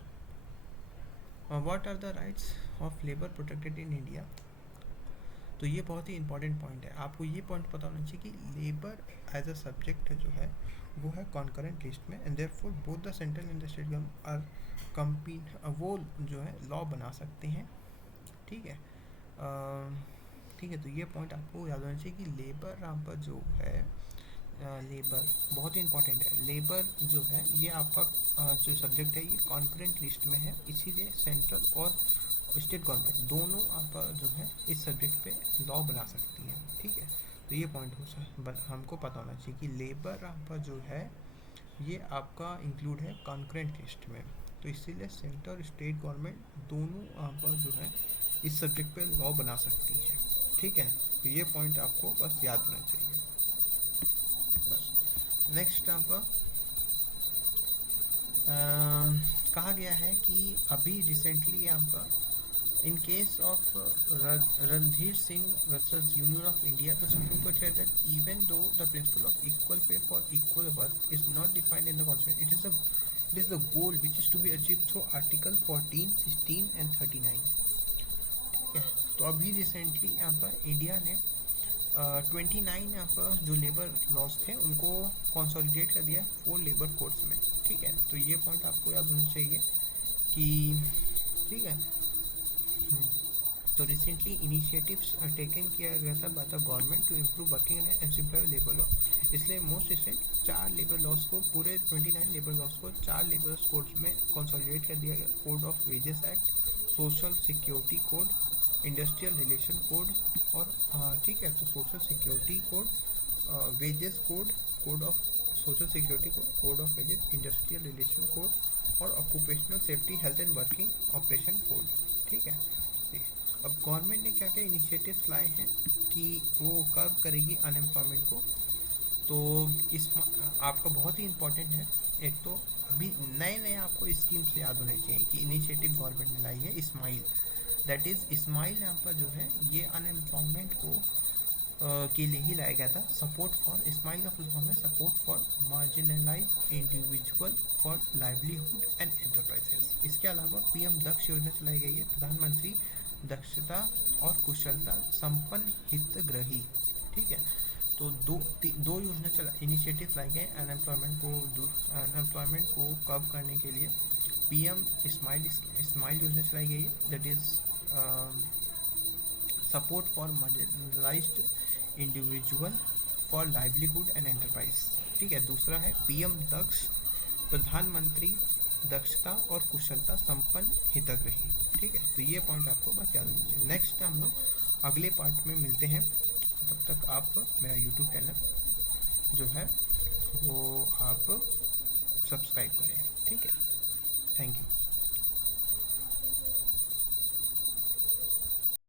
What are the rights of labour protected in India. तो ये बहुत ही इंपॉर्टेंट पॉइंट है, आपको ये पॉइंट पता होना चाहिए कि लेबर एज अ सब्जेक्ट जो है वो है कॉन्करेंट लिस्ट में, and therefore both the central and the state government are compete, वो जो है लॉ बना सकते हैं। ठीक है, ठीक है, तो ये पॉइंट आपको याद होना चाहिए कि लेबर यहाँ पर जो है लेबर बहुत ही इंपॉर्टेंट है। लेबर जो है ये आपका जो सब्जेक्ट है ये कॉन्करेंट लिस्ट में है, इसीलिए सेंट्रल और स्टेट गवर्नमेंट दोनों आपका जो है इस सब्जेक्ट पे लॉ बना सकती हैं। ठीक है, तो ये पॉइंट हमको पता होना चाहिए कि लेबर आपका जो है ये आपका इंक्लूड है कॉन्करेंट लिस्ट में। तो इसीलिए सेंटर और स्टेट गवर्नमेंट दोनों यहाँ पर जो है इस सब्जेक्ट पे लॉ बना सकती है। ठीक है, तो ये पॉइंट आपको बस याद होना चाहिए। बस नेक्स्ट आपका कहा गया है कि अभी रिसेंटली यहाँ पर in case of Randhir Singh versus Union of India, the Supreme Court said that even though the principle of equal pay for equal work is not defined in the Constitution, it is the goal which is to be achieved through Article 14, 16 and 39. ठीक है, तो अभी recently यहाँ पर India ने 29 यहाँ पर जो लेबर लॉस थे उनको कंसोलिडेट कर दिया 4 लेबर कोड्स में। ठीक है, तो ये पॉइंट आपको याद होना चाहिए कि ठीक है। तो रिसेंटली इनिशिएटिव्स टेकन किया गया था by the government to improve working and simplify labour law. इसलिए मोस्ट रिसेंट 4 लेबर लॉस को, पूरे 29 लेबर लॉस को 4 लेबर कोड्स में कंसोलिडेट कर दिया गया। Code of wages act, social security code, industrial relation code और ठीक है, तो social security code, wages code, code of social security code, code of wages, industrial relation code और occupational safety health and working operation code. ठीक है, अब government ने क्या क्या इनिशिएटिव्स लाए हैं कि वो कर्व करेगी अनएम्प्लॉयमेंट को। तो इस आपका बहुत ही इम्पोर्टेंट है। एक तो अभी नए नए आपको स्कीम्स याद होने चाहिए कि इनिशिएटिव गवर्नमेंट ने लाई है स्माइल, दैट इज़ स्माइल यहाँ पर जो है ये अनएम्प्लॉयमेंट को के लिए ही लाया गया था। सपोर्ट फॉर स्माइल का फुल फॉर्म है support for marginalised individual for livelihood and enterprises. इसके अलावा पीएम दक्ष योजना चलाई गई है, प्रधानमंत्री दक्षता और कुशलता संपन्न हितग्राही। ठीक है, तो दो योजना चला इनिशिएटिव लाई गए अनएम्प्लॉयमेंट को कम करने के लिए। पीएम स्माइल योजना चलाई गई है, that is support for marginalised individual for livelihood and enterprise. ठीक है, दूसरा है पीएम दक्ष, प्रधानमंत्री दक्षता और कुशलता संपन्न हितग्राही। ठीक है, तो ये पॉइंट आपको बस याद रखना चाहिए। नेक्स्ट हम लोग अगले पार्ट में मिलते हैं, तब तक आप मेरा यूट्यूब चैनल जो है वो आप सब्सक्राइब करें। ठीक है, थैंक यू।